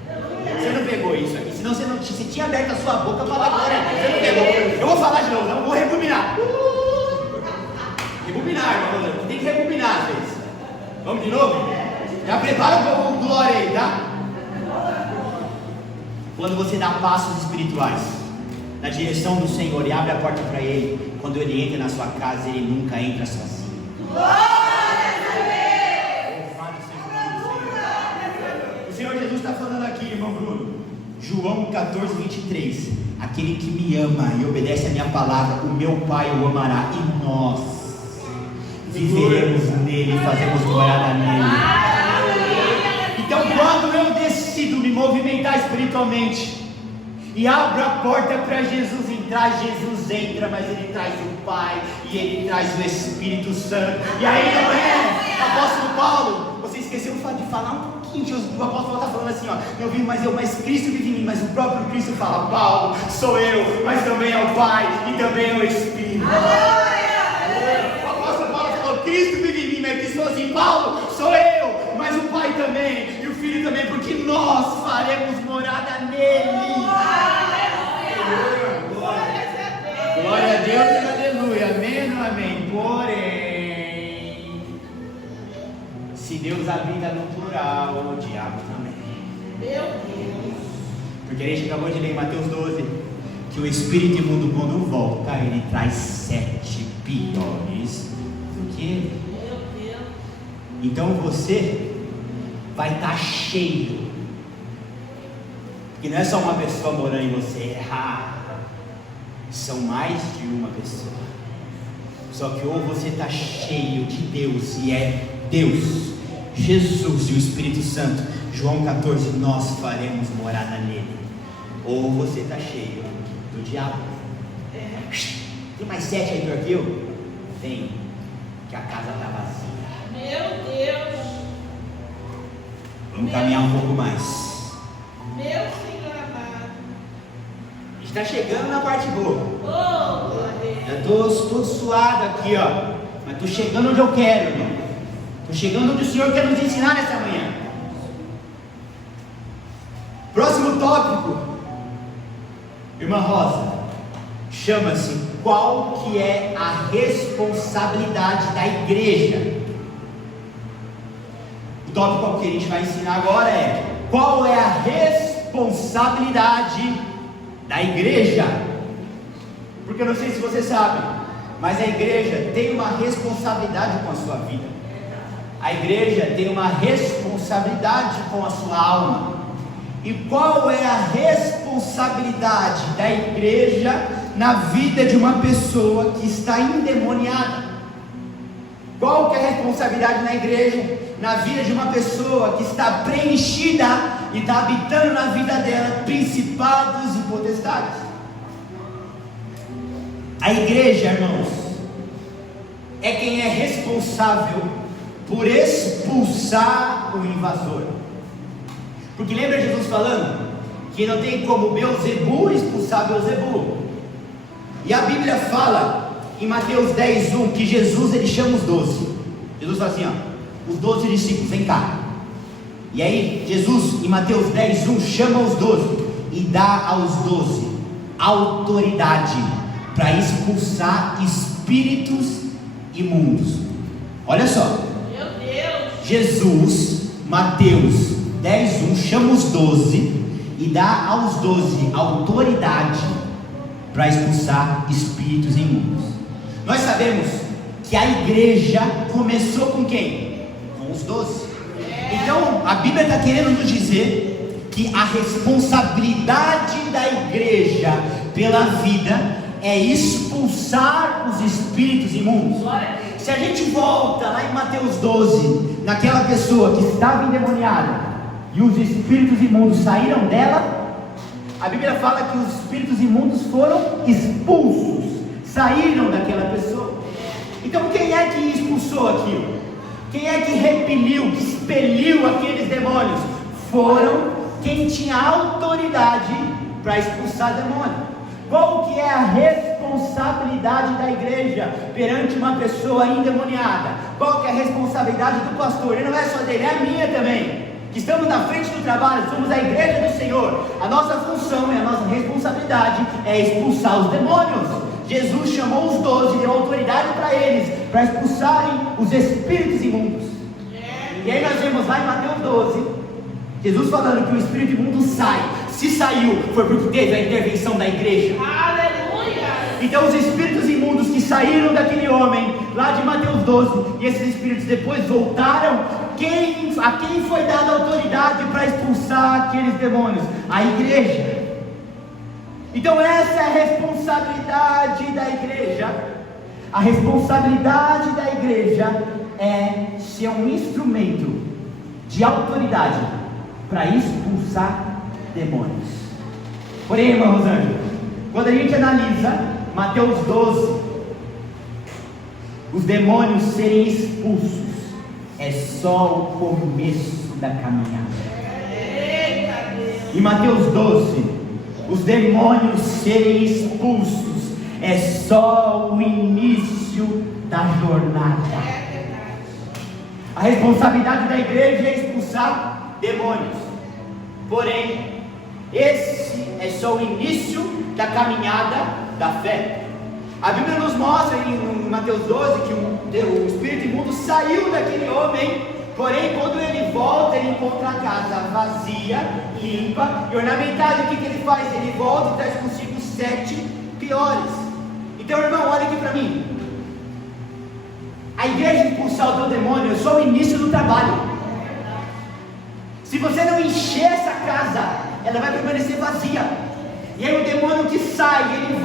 Você não pegou isso aqui, senão você tinha aberto a sua boca para falar glória a Deus. Você não pegou. Eu vou falar de novo, não, vou rebobinar. Rebobinar, irmão, tem que rebobinar às vezes. Vamos de novo? Já prepara o glória aí, tá? Quando você dá passos espirituais na direção do Senhor e abre a porta para Ele, quando Ele entra na sua casa, Ele nunca entra sozinho. O Senhor Jesus está falando aqui, irmão Bruno, João 14, 23: aquele que me ama e obedece a minha palavra, o meu Pai o amará, e nós viveremos nele e fazemos morada nele. Então, quando eu decido me movimentar espiritualmente e abro a porta para Jesus entrar, Jesus entra, mas Ele traz o Pai e Ele traz o Espírito Santo. E aí não é, apóstolo Paulo, você esqueceu de falar um pouquinho, o apóstolo está falando assim, ó: não vivo mais eu, mas Cristo vive em mim. Mas o próprio Cristo fala: Paulo, sou eu, mas também é o Pai e também é o Espírito. O apóstolo Paulo falou: Cristo vive em mim, mas Cristo falou assim: Paulo, sou eu, mas o Pai também, e o Filho também, porque nós faremos morada nele. Glória a Deus e aleluia, amém ou amém? Porém, se Deus habita no plural, o diabo também. Meu Deus. Porque a gente acabou de ler em Mateus 12 que o espírito imundo, quando volta, ele traz 7 piores do que ele. Meu Deus. Então você vai estar cheio, porque não é só uma pessoa morando em você, é raro, são mais de uma pessoa. Só que ou você está cheio de Deus, e é Deus, Jesus e o Espírito Santo, João 14, nós faremos morada nele. Ou você está cheio do diabo. Tem mais 7 aí pior que eu? Tem, que a casa está vazia. Meu Deus. Vamos caminhar um pouco mais. Meu Senhor amado. Está chegando na parte boa. Oh, glória. Já estou suado aqui, ó. Mas estou chegando onde eu quero, irmão. Estou chegando onde o Senhor quer nos ensinar nessa manhã. Próximo tópico, irmã Rosa, chama-se: qual que é a responsabilidade da igreja? O tópico que a gente vai ensinar agora é: qual é a responsabilidade da igreja? Porque eu não sei se você sabe, mas a igreja tem uma responsabilidade com a sua vida. A igreja tem uma responsabilidade com a sua alma. E qual é a responsabilidade da igreja na vida de uma pessoa que está endemoniada? Qual que é a responsabilidade na igreja, na vida de uma pessoa que está preenchida e está habitando na vida dela principados e potestades? A igreja, irmãos, é quem é responsável por expulsar o invasor. Porque lembra Jesus falando que não tem como Beelzebul expulsar Beelzebul? E a Bíblia fala em Mateus 10:1 que Jesus, ele chama os 12. Jesus fala assim, ó: os 12 discípulos, vem cá. E aí Jesus, em Mateus 10:1, chama os 12 e dá aos 12 autoridade para expulsar espíritos imundos. Olha só, Meu Deus. Jesus, Mateus 10:1, chama os 12 e dá aos 12 autoridade para expulsar espíritos imundos. Nós sabemos que a igreja começou com quem? Com os 12. Então a Bíblia está querendo nos dizer que a responsabilidade da igreja pela vida é expulsar os espíritos imundos. Se a gente volta lá em Mateus 12, naquela pessoa que estava endemoniada e os espíritos imundos saíram dela, a Bíblia fala que os espíritos imundos foram expulsos, saíram daquela pessoa. Então quem é que expulsou aquilo? Quem é que repeliu, que expeliu aqueles demônios? Foram quem tinha autoridade para expulsar demônio. Qual que é a responsabilidade da igreja perante uma pessoa endemoniada? Qual que é a responsabilidade do pastor? E não é só dele, é a minha também. Que estamos na frente do trabalho, somos a igreja do Senhor. A nossa função e a nossa responsabilidade é expulsar os demônios. Jesus chamou os 12 e deu autoridade para eles, para expulsarem os espíritos imundos. E aí nós vemos lá em Mateus 12, Jesus falando que o espírito imundo sai. Se saiu, foi porque teve a intervenção da igreja. Aleluia. Então os espíritos imundos que saíram daquele homem, lá de Mateus 12, e esses espíritos depois voltaram, a quem foi dada a autoridade para expulsar aqueles demônios? A igreja. Então essa é a responsabilidade da igreja. A responsabilidade da igreja é ser um instrumento de autoridade para expulsar demônios. Porém, irmã Rosângela, quando a gente analisa Mateus 12, os demônios serem expulsos é só o começo da caminhada. Eita Deus. Em Mateus 12, os demônios serem expulsos é só o início da jornada. A responsabilidade da igreja é expulsar demônios. Porém, esse é só o início da caminhada da fé. A Bíblia nos mostra em Mateus 12 que o espírito imundo saiu daquele homem. Porém, quando ele volta, ele encontra a casa vazia, limpa e ornamentada. O que ele faz? Ele volta e traz consigo 7 piores. Então, irmão, olha aqui para mim. A igreja expulsar o teu demônio é só o início do trabalho. Se você não encher essa casa, ela vai permanecer vazia. E aí o demônio que sai, ele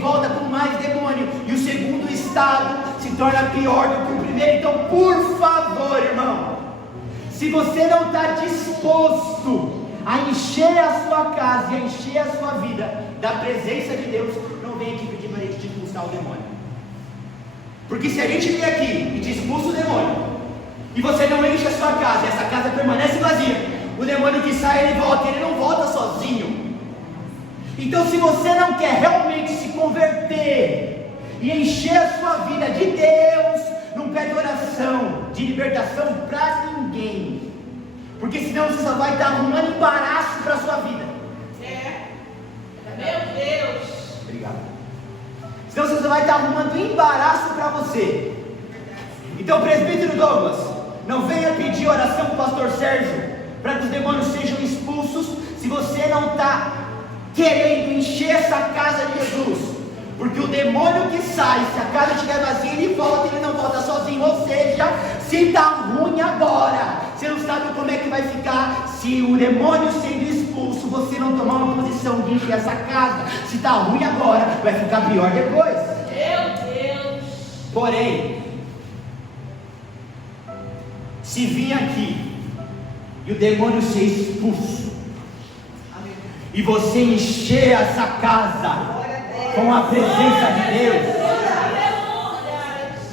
volta com mais demônio. E o segundo estado se torna pior do que o primeiro. Então, por favor, irmão, se você não está disposto a encher a sua casa e a encher a sua vida da presença de Deus, não vem aqui pedir para a gente expulsar o demônio. Porque se a gente vier aqui e te expulsa o demônio, e você não enche a sua casa, e essa casa permanece vazia, o demônio que sai, ele não volta sozinho. Então, se você não quer realmente se converter e encher a sua vida de Deus, não pede oração de libertação para ninguém, porque senão você só vai estar arrumando embaraço para a sua vida. Meu Deus. Obrigado. Senão você só vai estar arrumando embaraço para você. Então, presbítero Douglas, não venha pedir oração para o pastor Sérgio para que os demônios sejam expulsos se você não está querendo encher essa casa de Jesus. Porque o demônio que sai, se a casa estiver vazia, ele não volta sozinho. Ou seja, se está ruim agora, você não sabe como é que vai ficar. Se o demônio sendo expulso, você não tomar uma posição de encher essa casa, se está ruim agora, vai ficar pior depois. Meu Deus. Porém, se vir aqui e o demônio ser expulso, e você encher essa casa com a presença de Deus,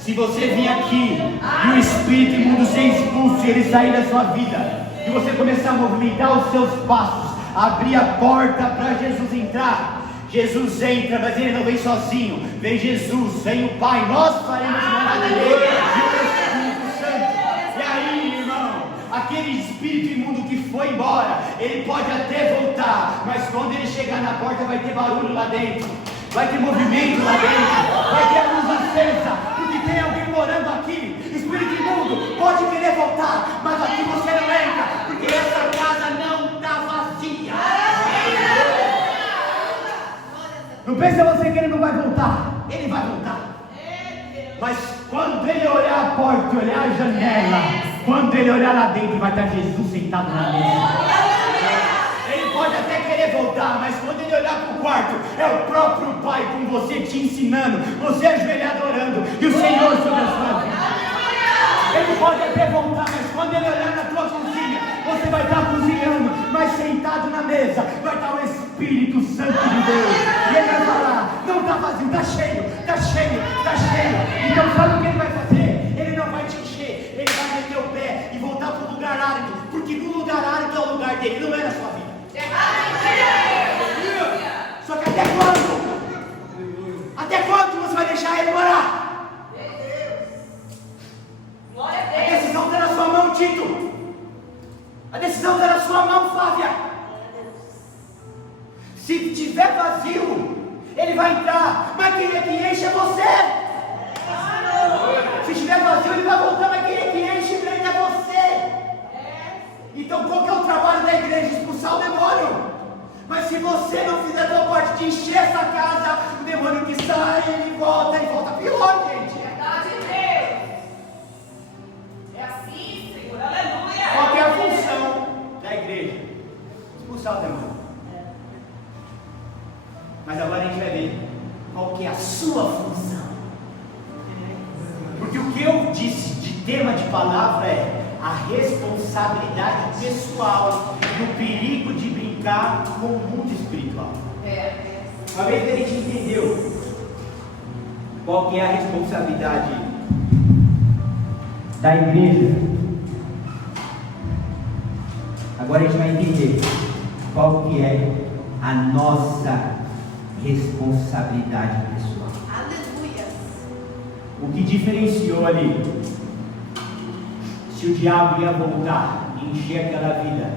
se você vir aqui e o espírito imundo ser expulso e ele sair da sua vida, e você começar a movimentar os seus passos, abrir a porta para Jesus entrar, Jesus entra, mas ele não vem sozinho, vem Jesus, vem o Pai, nós faremos morada nele, e o Espírito Santo. E aí, irmão, aquele espírito imundo que foi embora, ele pode até voltar, mas quando ele chegar na porta vai ter barulho lá dentro, vai ter movimento lá dentro, vai ter a luz acesa, porque tem alguém morando aqui, espírito imundo, pode querer voltar, mas aqui você não entra, porque essa casa não está vazia. Não pensa você que ele não vai voltar, ele vai voltar. Mas quando ele olhar a porta, olhar a janela, quando ele olhar lá dentro, vai estar Jesus sentado na mesa. Ele pode até querer voltar, mas quando ele olhar para o quarto, é o próprio Pai com você te ensinando, você ajoelhado orando, e o Senhor sobre a sua vida. Ele pode até voltar, mas quando ele olhar na tua cozinha, você vai estar cozinhando, mas sentado na mesa, vai estar o Espírito Santo de Deus, e ele vai falar, não está vazio, está cheio, está cheio, está cheio. Então sabe o que ele vai fazer? Ele não vai te encher, ele vai meter o pé e voltar para o lugar árido, porque no lugar árido é o lugar dele, não é na sua vida. Só que até quando? Até quando você vai deixar ele morar? A decisão está na sua mão, Tito. A decisão está na sua mão, Flávia. Se tiver vazio, ele vai entrar, mas quem é que enche é você. Se tiver vazio, ele vai voltar, mas quem é que enche é você. Então qual que é o trabalho da igreja? Expulsar o demônio. Mas se você não fizer a sua parte de encher essa casa, o demônio que sai, ele volta e volta pior, gente. Verdade de Deus. É assim, Senhor. Aleluia. Qual que é a função da igreja? Expulsar o demônio. Mas agora a gente vai ver qual que é a sua função. Porque o que eu disse de tema de palavra é a responsabilidade pessoal no perigo de brincar com o mundo espiritual. Uma vez que a gente entendeu qual que é a responsabilidade da igreja, agora a gente vai entender qual que é a nossa responsabilidade pessoal. Aleluia. O que diferenciou ali se o diabo ia voltar e encher aquela vida,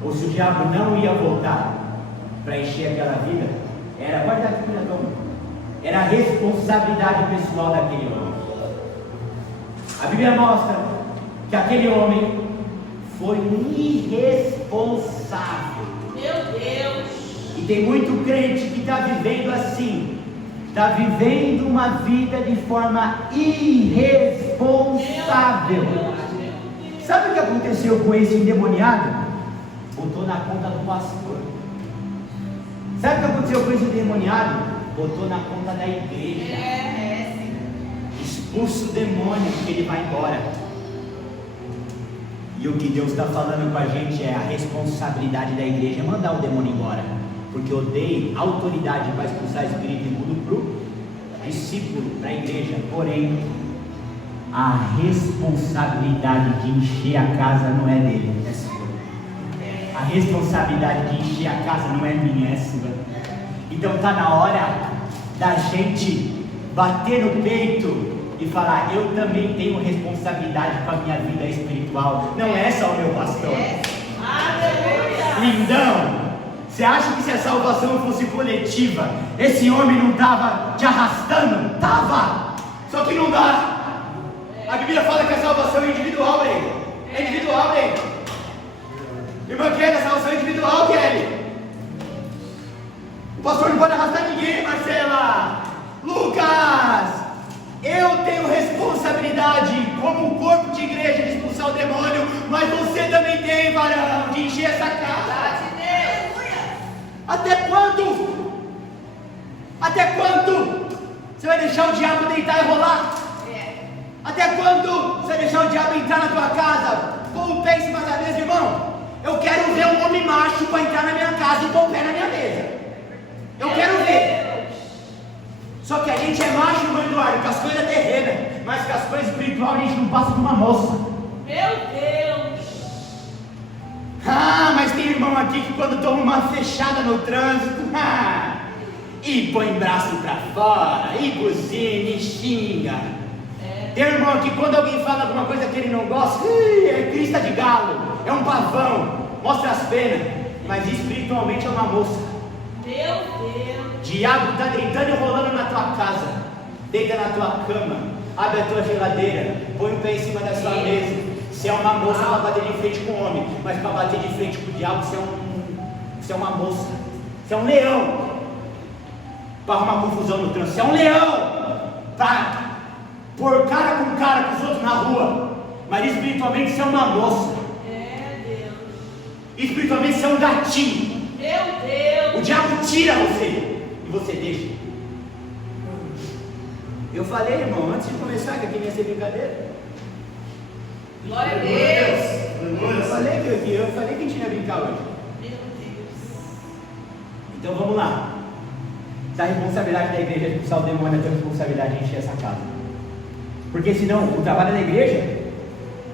ou se o diabo não ia voltar para encher aquela vida, era a responsabilidade pessoal daquele homem. A Bíblia mostra que aquele homem foi um irresponsável. Meu Deus. E tem muito crente que está vivendo assim, está vivendo uma vida de forma irresponsável. Sabe o que aconteceu com esse endemoniado? Botou na conta do pastor. Sabe o que aconteceu com esse endemoniado? Botou na conta da igreja. Expulsa o demônio, que ele vai embora. E o que Deus está falando com a gente é a responsabilidade da igreja é mandar o demônio embora. Porque eu dei autoridade para expulsar espírito imundo para o discípulo, para a igreja. Porém, a responsabilidade de encher a casa não é dele, é sua. A responsabilidade de encher a casa não é minha, é sua. Então está na hora da gente bater no peito e falar, eu também tenho responsabilidade com a minha vida espiritual. Não é só o meu pastor. Aleluia. Lindão, você acha que se a salvação fosse coletiva, esse homem não estava te arrastando? Tava! Só que não dá. A Bíblia fala que a salvação é individual, Kelly. É individual, Kelly. Irmã Kelly, a salvação é individual, Kelly. O pastor não pode arrastar ninguém, Marcela. Lucas, eu tenho responsabilidade como corpo de igreja de expulsar o demônio, mas você também tem, varão, de encher essa casa. Até quando? Até quando você vai deixar o diabo deitar e rolar? Até quando você vai deixar o diabo entrar na tua casa, pôr o pé em cima da mesa, irmão? Eu quero ver um homem macho para entrar na minha casa e pôr o pé na minha mesa. Eu quero ver. Só que a gente é macho, irmão Eduardo, com as coisas terrenas, mas com as coisas espirituais a gente não passa de uma moça. Meu Deus. Ah, mas tem irmão aqui que quando toma uma fechada no trânsito, e põe braço pra fora, e buzina, e xinga. Tem irmão aqui quando alguém fala alguma coisa que ele não gosta, é crista de galo, é um pavão, mostra as penas, mas espiritualmente é uma moça. Meu Deus. Diabo está deitando e rolando na tua casa, deita na tua cama, abre a tua geladeira, põe o pé em cima da sua mesa. Você é uma moça para bater de frente com o homem, mas para bater de frente com o diabo, você é uma moça. Você é um leão para arrumar confusão no trânsito. Você é um leão para pôr cara com os outros na rua. Mas espiritualmente você é uma moça. Deus. Espiritualmente você é um gatinho. Meu Deus. O diabo tira você e você deixa. Eu falei, irmão, antes de começar, que aqui não ia ser brincadeira. Glória a Deus. Eu falei que a gente ia brincar hoje. Meu Deus. Então vamos lá. Se a responsabilidade da igreja é de expulsar o demônio, a tua responsabilidade de encher essa casa. Porque senão o trabalho da igreja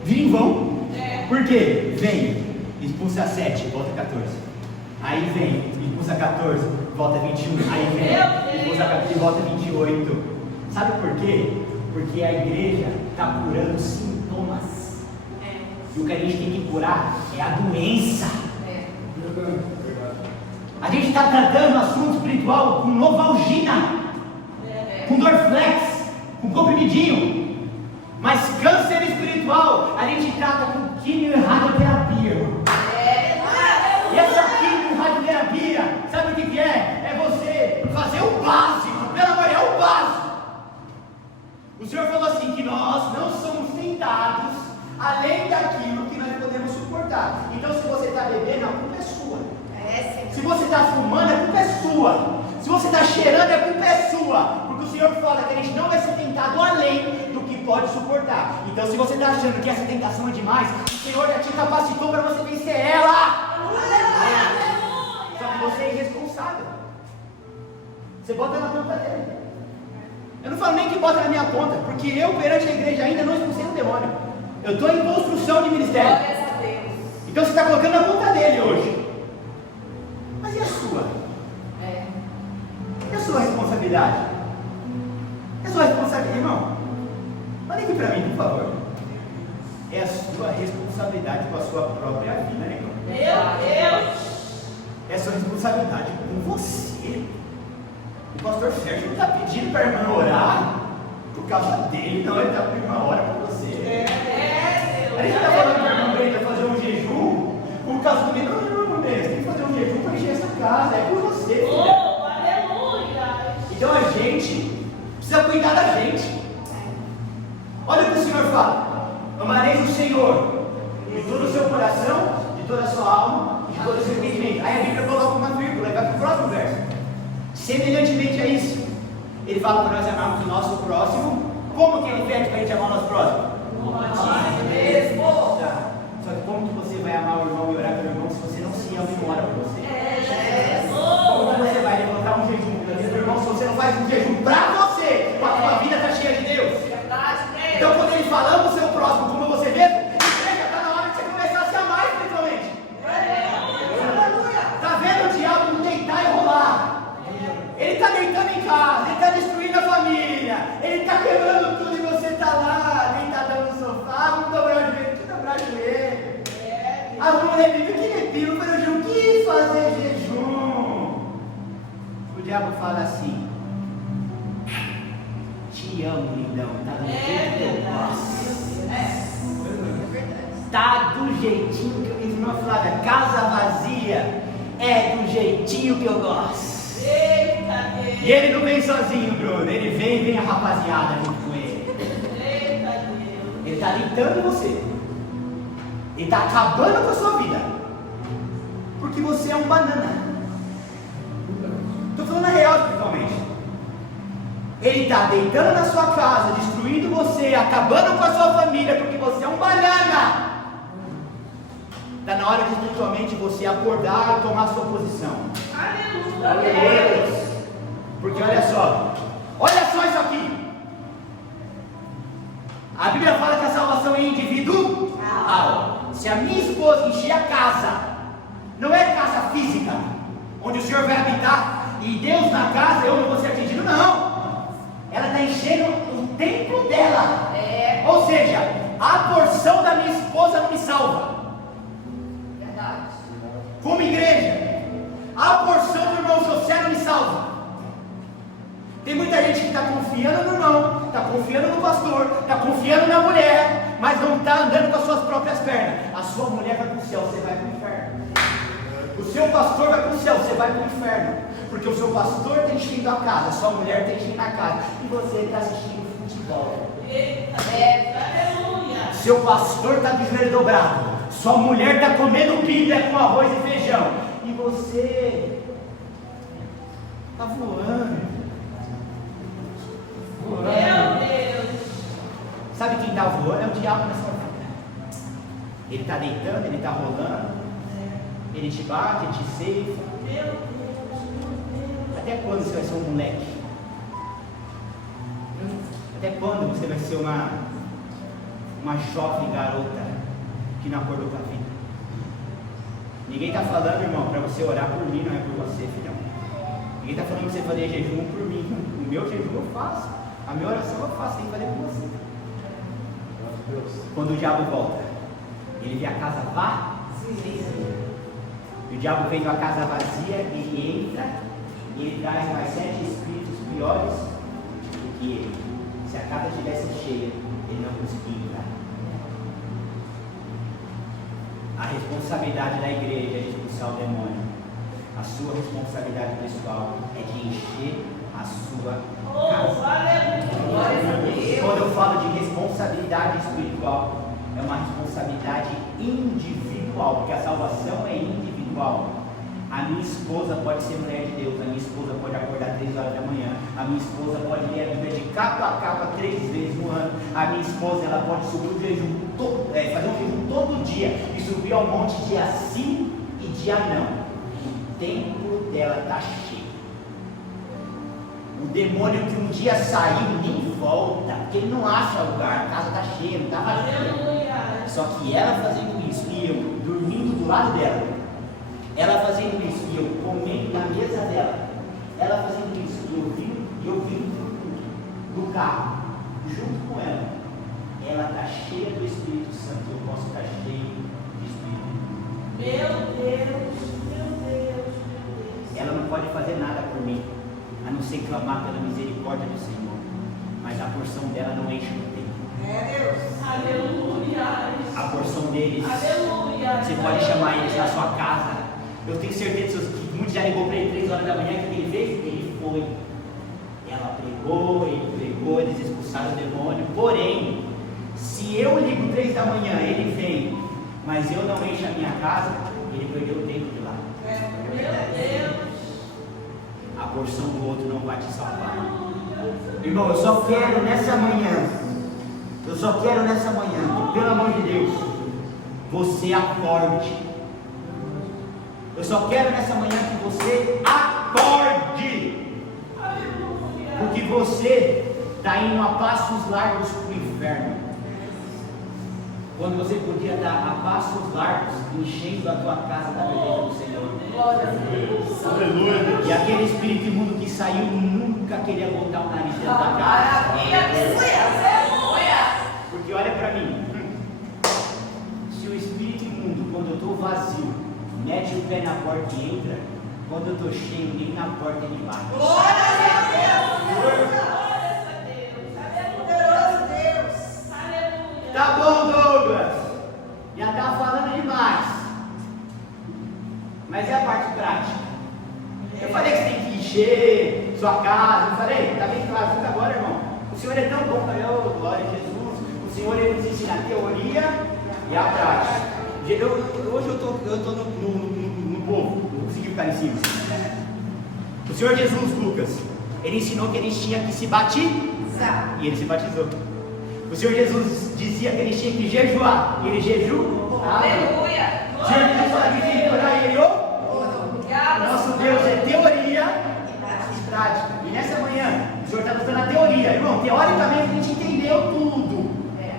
vira em vão. Por quê? Vem, expulsa 7, volta 14. Aí vem, expulsa 14, volta 21. Aí vem, expulsa 14 e volta 28. Sabe por quê? Porque a igreja está curando sintomas. E o que a gente tem que curar é a doença. A gente está tratando assunto espiritual com novalgina, com Dorflex, com comprimidinho. Mas câncer espiritual a gente trata com quimio e radioterapia. E essa quimio e radioterapia, sabe o que é? É você fazer o básico. Pelo amor, é o básico. O Senhor falou assim, que nós não somos tentados além daquilo que nós podemos suportar. Então se você está bebendo, a culpa é sua. Se você está fumando, a culpa é sua. Se você está cheirando, a culpa é sua. Porque o Senhor fala que a gente não vai ser tentado além do que pode suportar. Então se você está achando que essa tentação é demais, o Senhor já te capacitou para você vencer ela. Só que você é irresponsável. Você bota na conta dele. Eu não falo nem que bota na minha conta, porque eu perante a igreja ainda não expulsei o demônio. Eu estou em construção de ministério. Então você está colocando na conta dele hoje. Mas e a sua? E a sua responsabilidade? E a sua responsabilidade, irmão? Olha aqui para mim, por favor. É a sua responsabilidade com a sua própria vida, né, irmão? Meu Deus. É a sua responsabilidade com você. O pastor Sérgio não está pedindo para a irmã orar por causa dele, não. Ele está pedindo uma hora para você. A gente está falando para a irmã Brenda fazer um jejum por causa do menino. Não, você tem que fazer um jejum para encher essa casa. É por você, filha. Oh, aleluia. Então a gente precisa cuidar da gente. Olha o que o Senhor fala: amareis o Senhor de todo o seu coração, de toda a sua alma, de todo o seu entendimento. Aí a Bíblia coloca uma vírgula e vai para o próximo verso. Semelhantemente a isso, ele fala para nós amarmos o nosso próximo. Como que ele pede para a gente amar o nosso próximo? Só que como que você vai amar o irmão e orar pelo irmão se você não se ama e não ora por você? Como você vai levantar um jejum pela vida do irmão se você não faz um jejum para você? Porque a tua vida está cheia de Deus. Então quando ele fala, ama o seu próximo como você mesmo, está na hora de você começar a se amar espiritualmente. Está vendo o diabo não deitar e rolar? Ele está deitando em casa, ele está destruindo a família, ele está quebrando tudo e você está lá, deitadão no sofá, vamos dobrar o joelho, que dobrar o joelho. A mulher vive que repio, para o jejum, que fazer jejum? O diabo fala assim: te amo, lindão, tá do jeito que eu gosto. Tá do jeitinho que eu fiz, irmã Flávia, casa vazia é do jeitinho que eu gosto. Eita Deus. E ele não vem sozinho, Bruno. Ele vem a rapaziada junto com ele. Eita Deus. Ele está deitando você. Ele está acabando com a sua vida. Porque você é um banana. Estou falando a real espiritualmente. Ele está deitando na sua casa, destruindo você, acabando com a sua família, porque você é um banana. Está na hora de espiritualmente você acordar e tomar a sua posição. Aleluia. Porque olha só isso aqui. A Bíblia fala que a salvação é individual. Se a minha esposa encher a casa, não é casa física, onde o Senhor vai habitar e Deus na casa, eu não vou ser atingido, não. Ela está enchendo o templo dela. Ou seja, a porção da minha esposa não me salva. Como igreja, a porção do irmão José não me salva. Tem muita gente que está confiando no irmão, está confiando no pastor, está confiando na mulher, mas não está andando com as suas próprias pernas. A sua mulher vai para o céu, você vai para o inferno. O seu pastor vai para o céu, você vai para o inferno. Porque o seu pastor está enchendo a casa, a sua mulher está enchendo a casa, e você está assistindo futebol. Aleluia. Seu pastor está de joelho dobrado, sua mulher está comendo Bíblia com arroz e feijão, e você está voando. Meu Deus. Sabe quem está voando? É o diabo na sua vida. Ele está deitando, ele está rolando, ele te bate, ele te ceifa. Meu Deus. Até quando você vai ser um moleque? Até quando você vai ser uma jovem garota que não acordou com a vida? Ninguém está falando, irmão, para você orar por mim, não é por você, filhão. Ninguém está falando para você fazer jejum por mim. O meu jejum eu faço, a minha oração eu faço, tem que fazer por você. Quando o diabo volta, ele vê a casa vazia. E o diabo vendo a casa vazia, ele entra e ele traz mais 7 espíritos piores do que ele. Se a casa estivesse cheia, ele não conseguia entrar. A responsabilidade da igreja é de expulsar o demônio. A sua responsabilidade pessoal é de encher a sua casa. Aleluia. Quando eu falo de responsabilidade espiritual, é uma responsabilidade individual, porque a salvação é individual. A minha esposa pode ser mulher de Deus, a minha esposa pode acordar 3 horas da manhã, a minha esposa pode ler a Bíblia de capa a capa 3 vezes no ano, a minha esposa ela pode subir o jejum fazer um jejum todo dia e subir ao monte dia sim e dia não. O templo dela está cheio. O demônio que um dia saiu nem volta, porque ele não acha lugar, a casa está cheia, não está vazia. Aleluia. Só que ela fazendo isso e eu dormindo do lado dela, ela fazendo isso e eu comendo na mesa dela, ela fazendo isso e eu vindo do carro junto com ela, ela está cheia do Espírito Santo, eu posso estar cheio de Espírito. Meu Deus. Meu Deus. Ela não pode fazer nada por mim, a não ser clamar pela misericórdia do Senhor, mas a porção dela não enche o tempo. Aleluia. A porção deles, Aleluia. você pode chamar eles na sua casa. Eu tenho certeza que muitos já ligou para ele 3 horas da manhã, o que ele fez? Ele foi. Ela pregou, ele pregou, eles expulsaram o demônio. Porém, se eu ligo 3 da manhã, ele vem, mas eu não encho a minha casa, ele perdeu o tempo de lá. Meu Deus. A porção do outro não vai te salvar. Irmão, eu só quero nessa manhã, que, pelo amor de Deus, você acorde. Eu só quero nessa manhã que você acorde. Aleluia. Porque você está indo a passos largos para o inferno. Quando você podia estar a passos largos, enchendo a tua casa da beleza do Senhor. Glória a Deus. Aleluia. E aquele espírito imundo que saiu nunca queria botar o nariz dentro da casa. Maravilha. Aleluia. Porque olha para mim. Se o espírito imundo, quando eu estou vazio, mete o pé na porta e entra, quando eu estou cheio, nem na porta ele bate. Glória a Deus. Aleluia. Tá bom, Douglas. Já tá falando demais. Mas é a parte prática. Eu falei que você tem que encher sua casa. Eu falei, tá bem claro tudo agora, irmão. O Senhor é tão bom. Eu falei, glória a Jesus. O Senhor ele nos ensina a teoria e a prática. Hoje eu tô no povo. Não consegui ficar em cima. O Senhor Jesus, Lucas, ele ensinou que eles tinham que se batizar. E ele se batizou. O Senhor Jesus dizia que eles tinham que jejuar. E ele jejuou. Aleluia. O Senhor Jesus falava que tem que orar e ele orou. Nosso Deus é teoria e prática. E nessa manhã, o Senhor está nos dando a teoria. Irmão, teoricamente a gente entendeu tudo.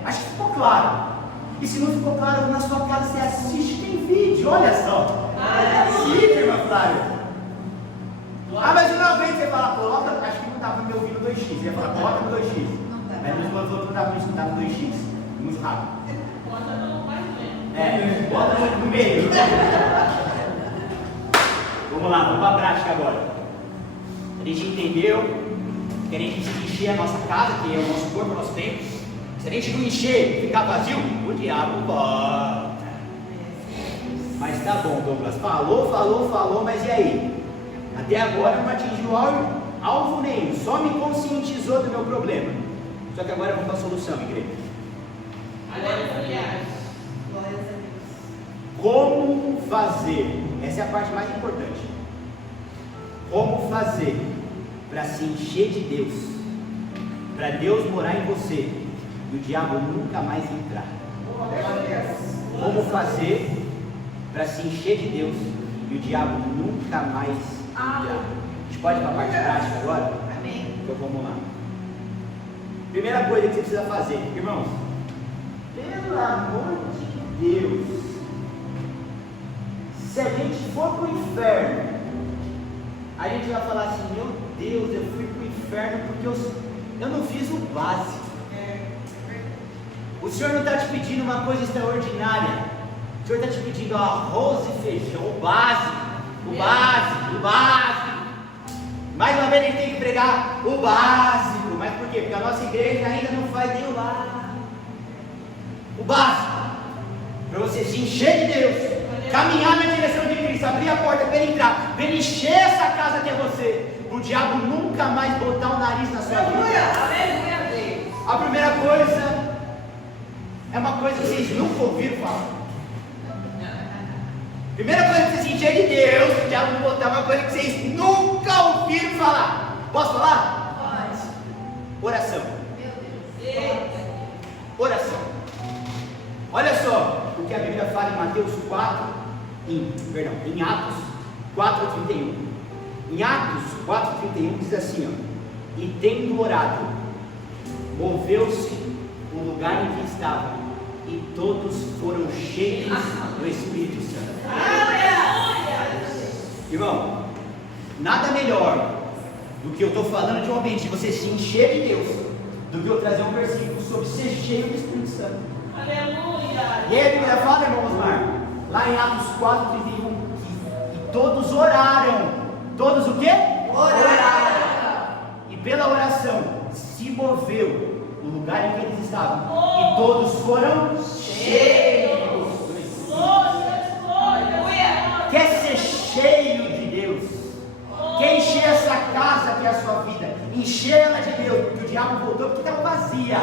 Acho que ficou claro. E se não ficou claro, na sua casa você assiste, tem vídeo, olha só. Assiste, irmã Flávia. Ah, mas eu não aguento você falar, coloca, acho que não estava me ouvindo 2x. Você ia falar, coloca no 2x. Mas o irmão falou que não estava me escutando no 2x. Muito rápido. Bota no mais menos. Bota no meio. Vamos lá, vamos para a prática agora. A gente entendeu que a gente precisa encher a nossa casa, que é o nosso corpo, o nosso templo. Se a gente não encher, ficar vazio, o diabo volta. Mas tá bom, Douglas, falou, mas e aí? Até agora não atingiu alvo nenhum, só me conscientizou do meu problema. Só que agora vamos para a solução, igreja. Aleluia. Como fazer? Essa é a parte mais importante. Como fazer para se encher de Deus, para Deus morar em você e o diabo nunca mais entrar? Como fazer para se encher de Deus e o diabo nunca mais entrar? A gente pode ir para a parte prática agora? Amém. Então vamos lá. Primeira coisa que você precisa fazer, irmãos, pelo amor de Deus, se a gente for para o inferno, a gente vai falar assim: meu Deus, eu fui para o inferno porque eu não fiz o básico. O Senhor não está te pedindo uma coisa extraordinária. O Senhor está te pedindo arroz e feijão, o básico. Mais uma vez a gente tem que pregar o básico. Mas por quê? Porque a nossa igreja ainda não faz nem o básico. Para você se encher de Deus, caminhar na direção de Cristo, abrir a porta para ele entrar, para ele encher essa casa que é você, o diabo nunca mais botar o nariz na sua vida. Aleluia. A primeira coisa é uma coisa que vocês nunca ouviram falar. Primeira coisa que você se encher de Deus, o diabo não botar uma coisa que vocês nunca ouviram falar. Posso falar? Pode. Oração. Meu Deus. Oração. Olha só o que a Bíblia fala em Mateus 4, em Atos 4:31. Em Atos 4:31 diz assim, ó: e tendo orado, moveu-se o lugar em que estava, e todos foram cheios do Espírito Santo. Irmão, nada melhor do que eu estou falando de um ambiente de você se encher de Deus, do que eu trazer um versículo sobre ser cheio do Espírito Santo. Aleluia. E aí a Bíblia fala, irmão Osmar, lá em Atos 4:31, e todos oraram. Todos o quê? Oraram. E pela oração se moveu o lugar em que eles estavam, e todos foram cheios do Espírito. Aleluia. Quer ser cheio de Deus? Quer encher essa casa que é a sua vida? Encher ela de Deus, porque o diabo voltou porque estava vazia.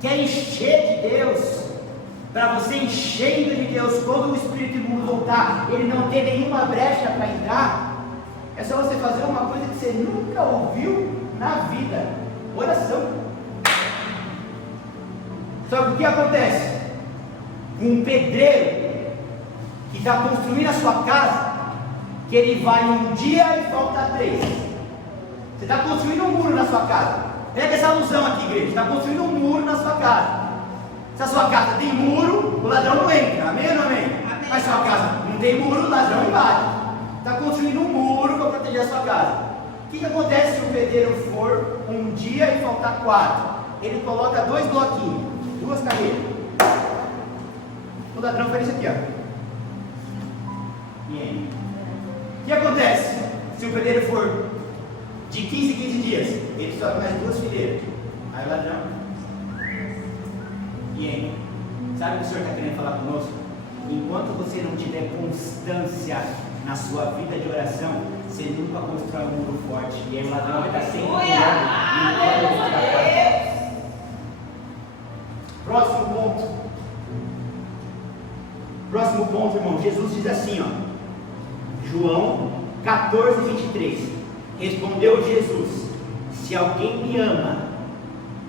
Quer encher de Deus? Para você enchendo de Deus, quando o Espírito imundo voltar, ele não ter nenhuma brecha para entrar, é só você fazer uma coisa que você nunca ouviu na vida: oração. Só que o que acontece? Um pedreiro que está construindo a sua casa, que ele vai um dia e volta 3. Você está construindo um muro na sua casa. Pega essa alusão aqui, igreja. Você está construindo um muro na sua casa. Se a sua casa tem muro, o ladrão não entra. Amém ou não amém? Amém. Mas se a sua casa não tem muro, o ladrão invade. Está construindo um muro para proteger a sua casa. O que acontece se o pedreiro for um dia e faltar 4? Ele coloca 2 bloquinhos, 2 carreiras. O ladrão faz isso aqui, ó. E aí? O que acontece se o pedreiro for de 15 em 15 dias? Ele sobe mais 2 fileiras. Aí o ladrão. E aí? Sabe o que o Senhor está querendo falar conosco? Enquanto você não tiver constância na sua vida de oração, você nunca constrói um muro forte. E aí o ladrão vai estar sempre pulando. Próximo ponto. Próximo ponto, irmão. Jesus diz assim, ó. João 14:23. Respondeu Jesus: se alguém me ama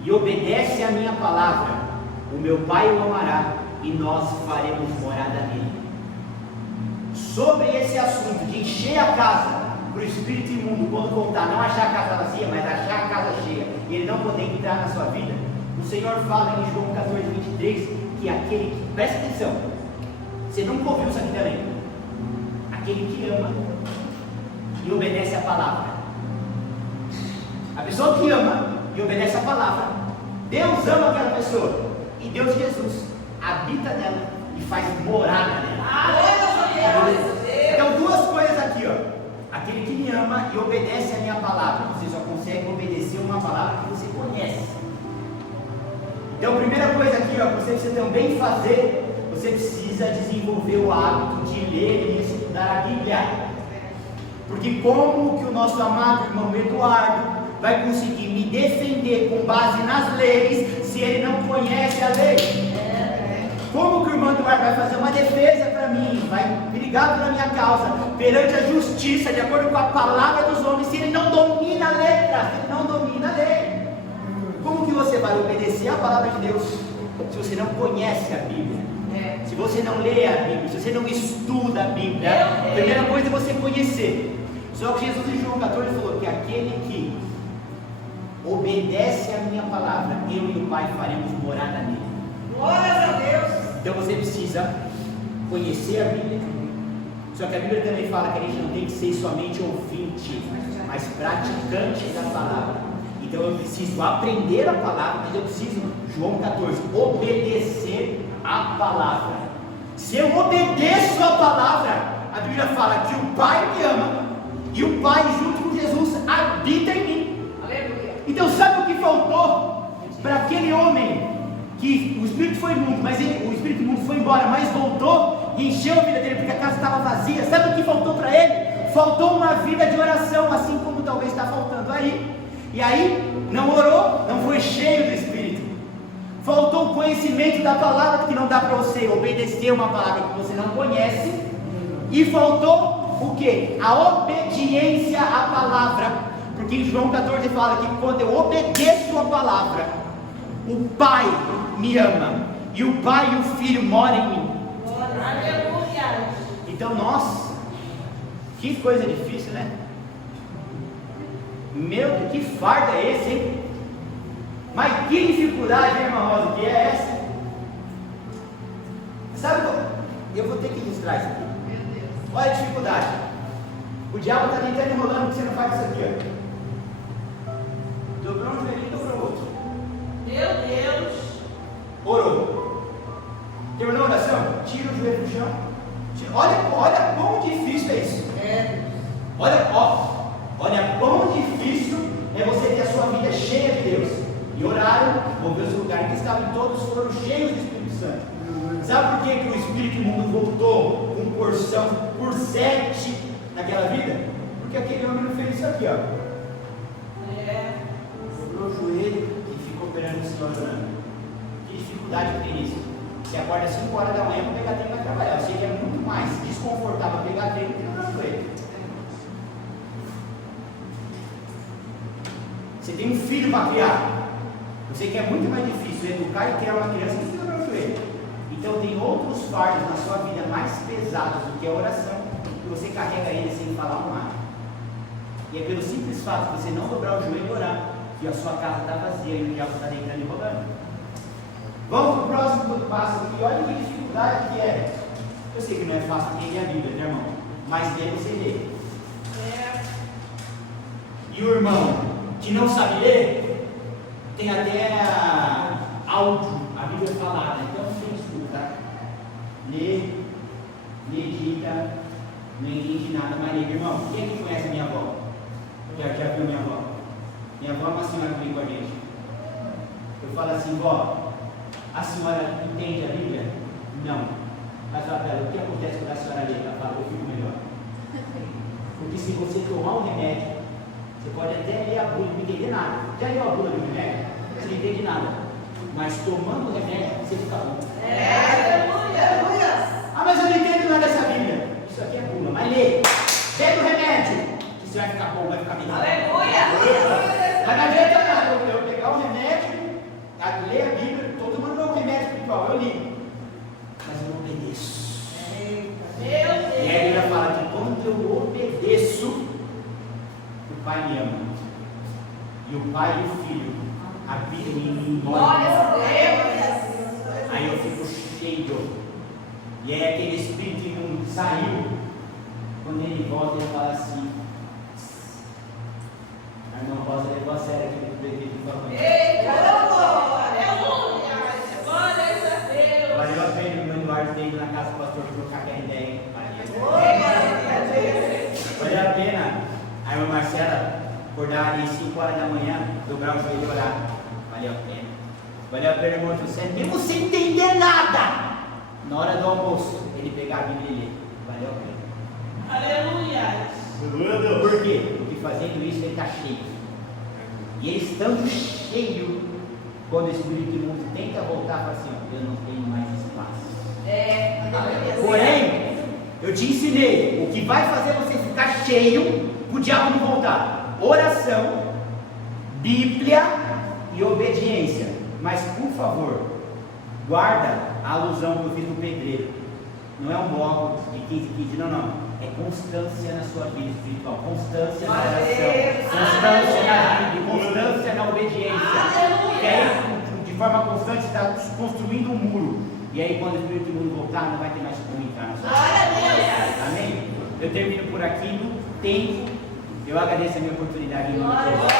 e obedece a minha palavra, o meu Pai o amará e nós faremos morada nele. Sobre esse assunto de encher a casa para o espírito imundo, quando voltar, não achar a casa vazia, mas achar a casa cheia e ele não poder entrar na sua vida, o Senhor fala em João 14:23 que aquele que, presta atenção, você nunca ouviu isso aqui também, aquele que ama e obedece a palavra. A pessoa que ama e obedece a palavra, Deus ama aquela pessoa. E Deus Jesus habita nela e faz morada nela. Então 2 coisas aqui, ó. Aquele que me ama e obedece a minha palavra. Você só consegue obedecer uma uma palavra que você conhece. Então, a primeira coisa aqui, ó, que você precisa também fazer, você precisa desenvolver o hábito de ler e estudar a Bíblia. Porque como que o nosso amado irmão Eduardo vai conseguir me defender com base nas leis se ele não conhece a lei? Como que o irmão Eduardo vai fazer uma defesa para mim, vai brigar pela minha causa perante a justiça, de acordo com a palavra dos homens, se ele não domina a letra, se ele não domina a lei? Como que você vai obedecer a palavra de Deus se você não conhece a Bíblia? Se você não lê a Bíblia, se você não estuda a Bíblia, a primeira coisa é você conhecer. Só que Jesus em João 14 falou que aquele que obedece a minha palavra, eu e o Pai faremos morada nele. Glória a Deus. Então você precisa conhecer a Bíblia. Só que a Bíblia também fala que a gente não tem que ser somente ouvinte, mas praticante da palavra. Então eu preciso aprender a palavra, mas eu preciso, João 14, obedecer a palavra. Se eu obedeço a palavra, a Bíblia fala que o Pai me ama e o Pai junto com Jesus habita em mim. Aleluia. Então sabe o que faltou para aquele homem que o espírito foi imundo, mas o espírito imundo foi embora, mas voltou e encheu a vida dele porque a casa estava vazia? Sabe o que faltou para ele? Faltou uma vida de oração, assim como talvez está faltando aí. E aí não orou, não foi cheio do Espírito. Faltou o conhecimento da palavra, que não dá para você obedecer uma palavra que você não conhece. E faltou o que? A obediência à palavra. Porque em João 14 fala que quando eu obedeço a palavra, o Pai me ama, e o Pai e o Filho moram em mim. Aleluia. Então, nossa, que coisa difícil, né? Meu, que fardo é esse, hein? Mas que dificuldade, hein, irmã Rosa, que é essa? Sabe, eu vou ter que ilustrar isso aqui. Olha a dificuldade. O diabo está tentando enrolando que você não faz isso aqui, ó. Dobrou um joelhinho, dobrou outro. Meu Deus. Orou. Terminou a oração? Tira o joelho do chão. Olha quão difícil é isso. Olha quão difícil é você ter a sua vida cheia de Deus. E oraram, volveu-se ao lugar em que estavam, todos foram cheios do Espírito Santo. Sabe por que o Espírito imundo voltou com porção por 7 naquela vida? Porque aquele homem não fez isso aqui, ó. Dobrou o joelho e ficou perante o Senhor orando. Que dificuldade que tem isso? Você acorda às 5 horas da manhã para pegar treino para trabalhar. Eu sei que é muito mais desconfortável pegar treino que dobrar o joelho. Você tem um filho para criar. Eu sei que é muito mais difícil educar e criar uma criança que dobrar o joelho. Então tem outros fardos na sua vida mais pesados do que a oração, que você carrega ele sem falar um nada. E é pelo simples fato de você não dobrar o joelho e orar, que a sua casa está vazia e o diabo está deitando e rolando. Vamos para o próximo passo aqui. Olha que dificuldade que é. Eu sei que não é fácil entender a Bíblia, né, irmão? Mas ler você lê. E o irmão que não sabe ler, tem até áudio, a Bíblia falada. Então você escuta, lê, medita, não entende nada, mas lê. Irmão, quem é que conhece a minha avó? Já viu minha avó? Minha avó é uma senhora que vem com a gente. Eu falo assim, vó, a senhora entende a Bíblia? Não. Mas fala para ela, o que acontece quando a senhora lê? Ela fala, eu fico melhor. Porque se você tomar um remédio, você pode até ler a bula e não entender nada. Já leu a bula do remédio? Você não entende nada. Mas tomando o remédio, você fica bom. Aleluia. Ah, mas eu não entendo nada dessa Bíblia. Isso aqui é bula, mas lê. Pega o remédio, que você vai ficar bom, vai ficar melhor. Aleluia. Mas não adianta nada eu pegar o remédio, ler a Bíblia, estou tomando um remédio espiritual, eu li. Mas eu não obedeço. Meu E aí a Deus. Bíblia fala que quando eu obedeço, o Pai me ama. E o Pai e o Filho habitam em mim. Glória a Deus. Aí eu fico cheio. E aí aquele espírito imundo saiu. Quando ele volta, ele fala assim. A irmã Rosa levou a sério aquilo que o prefeito falou. Eita, aleluia. Glória a Deus. Valeu a pena o meu Eduardo ter ido na casa do pastor trocar aquela ideia. Glória a Deus. Valeu a pena a irmã Marcela acordar acordar às 5 horas da manhã, dobrar o joelho e orar. Valeu a pena. Valeu a pena, irmão José, mesmo sem entender nada. Na hora do almoço, ele pegar a Bíblia e ler. Valeu a pena. Aleluia. Por quê? Porque fazendo isso ele está cheio. E ele estando cheio, quando o Espírito Imundo tenta voltar, fala assim: ó, eu não tenho mais espaço. Porém, eu te ensinei o que vai fazer você ficar cheio, o diabo não voltar: oração, Bíblia e obediência. Mas por favor, guarda a alusão que eu fiz no pedreiro. Não é um bloco de 15, não. É constância na sua vida espiritual, constância na oração, constância na Bíblia, constância na obediência. E aí, de forma constante, você está construindo um muro. E aí, quando o Espírito Imundo voltar, não vai ter mais como entrar na sua vida. Amém? Eu termino por aqui no tempo. Eu agradeço a minha oportunidade em nome de Jesus.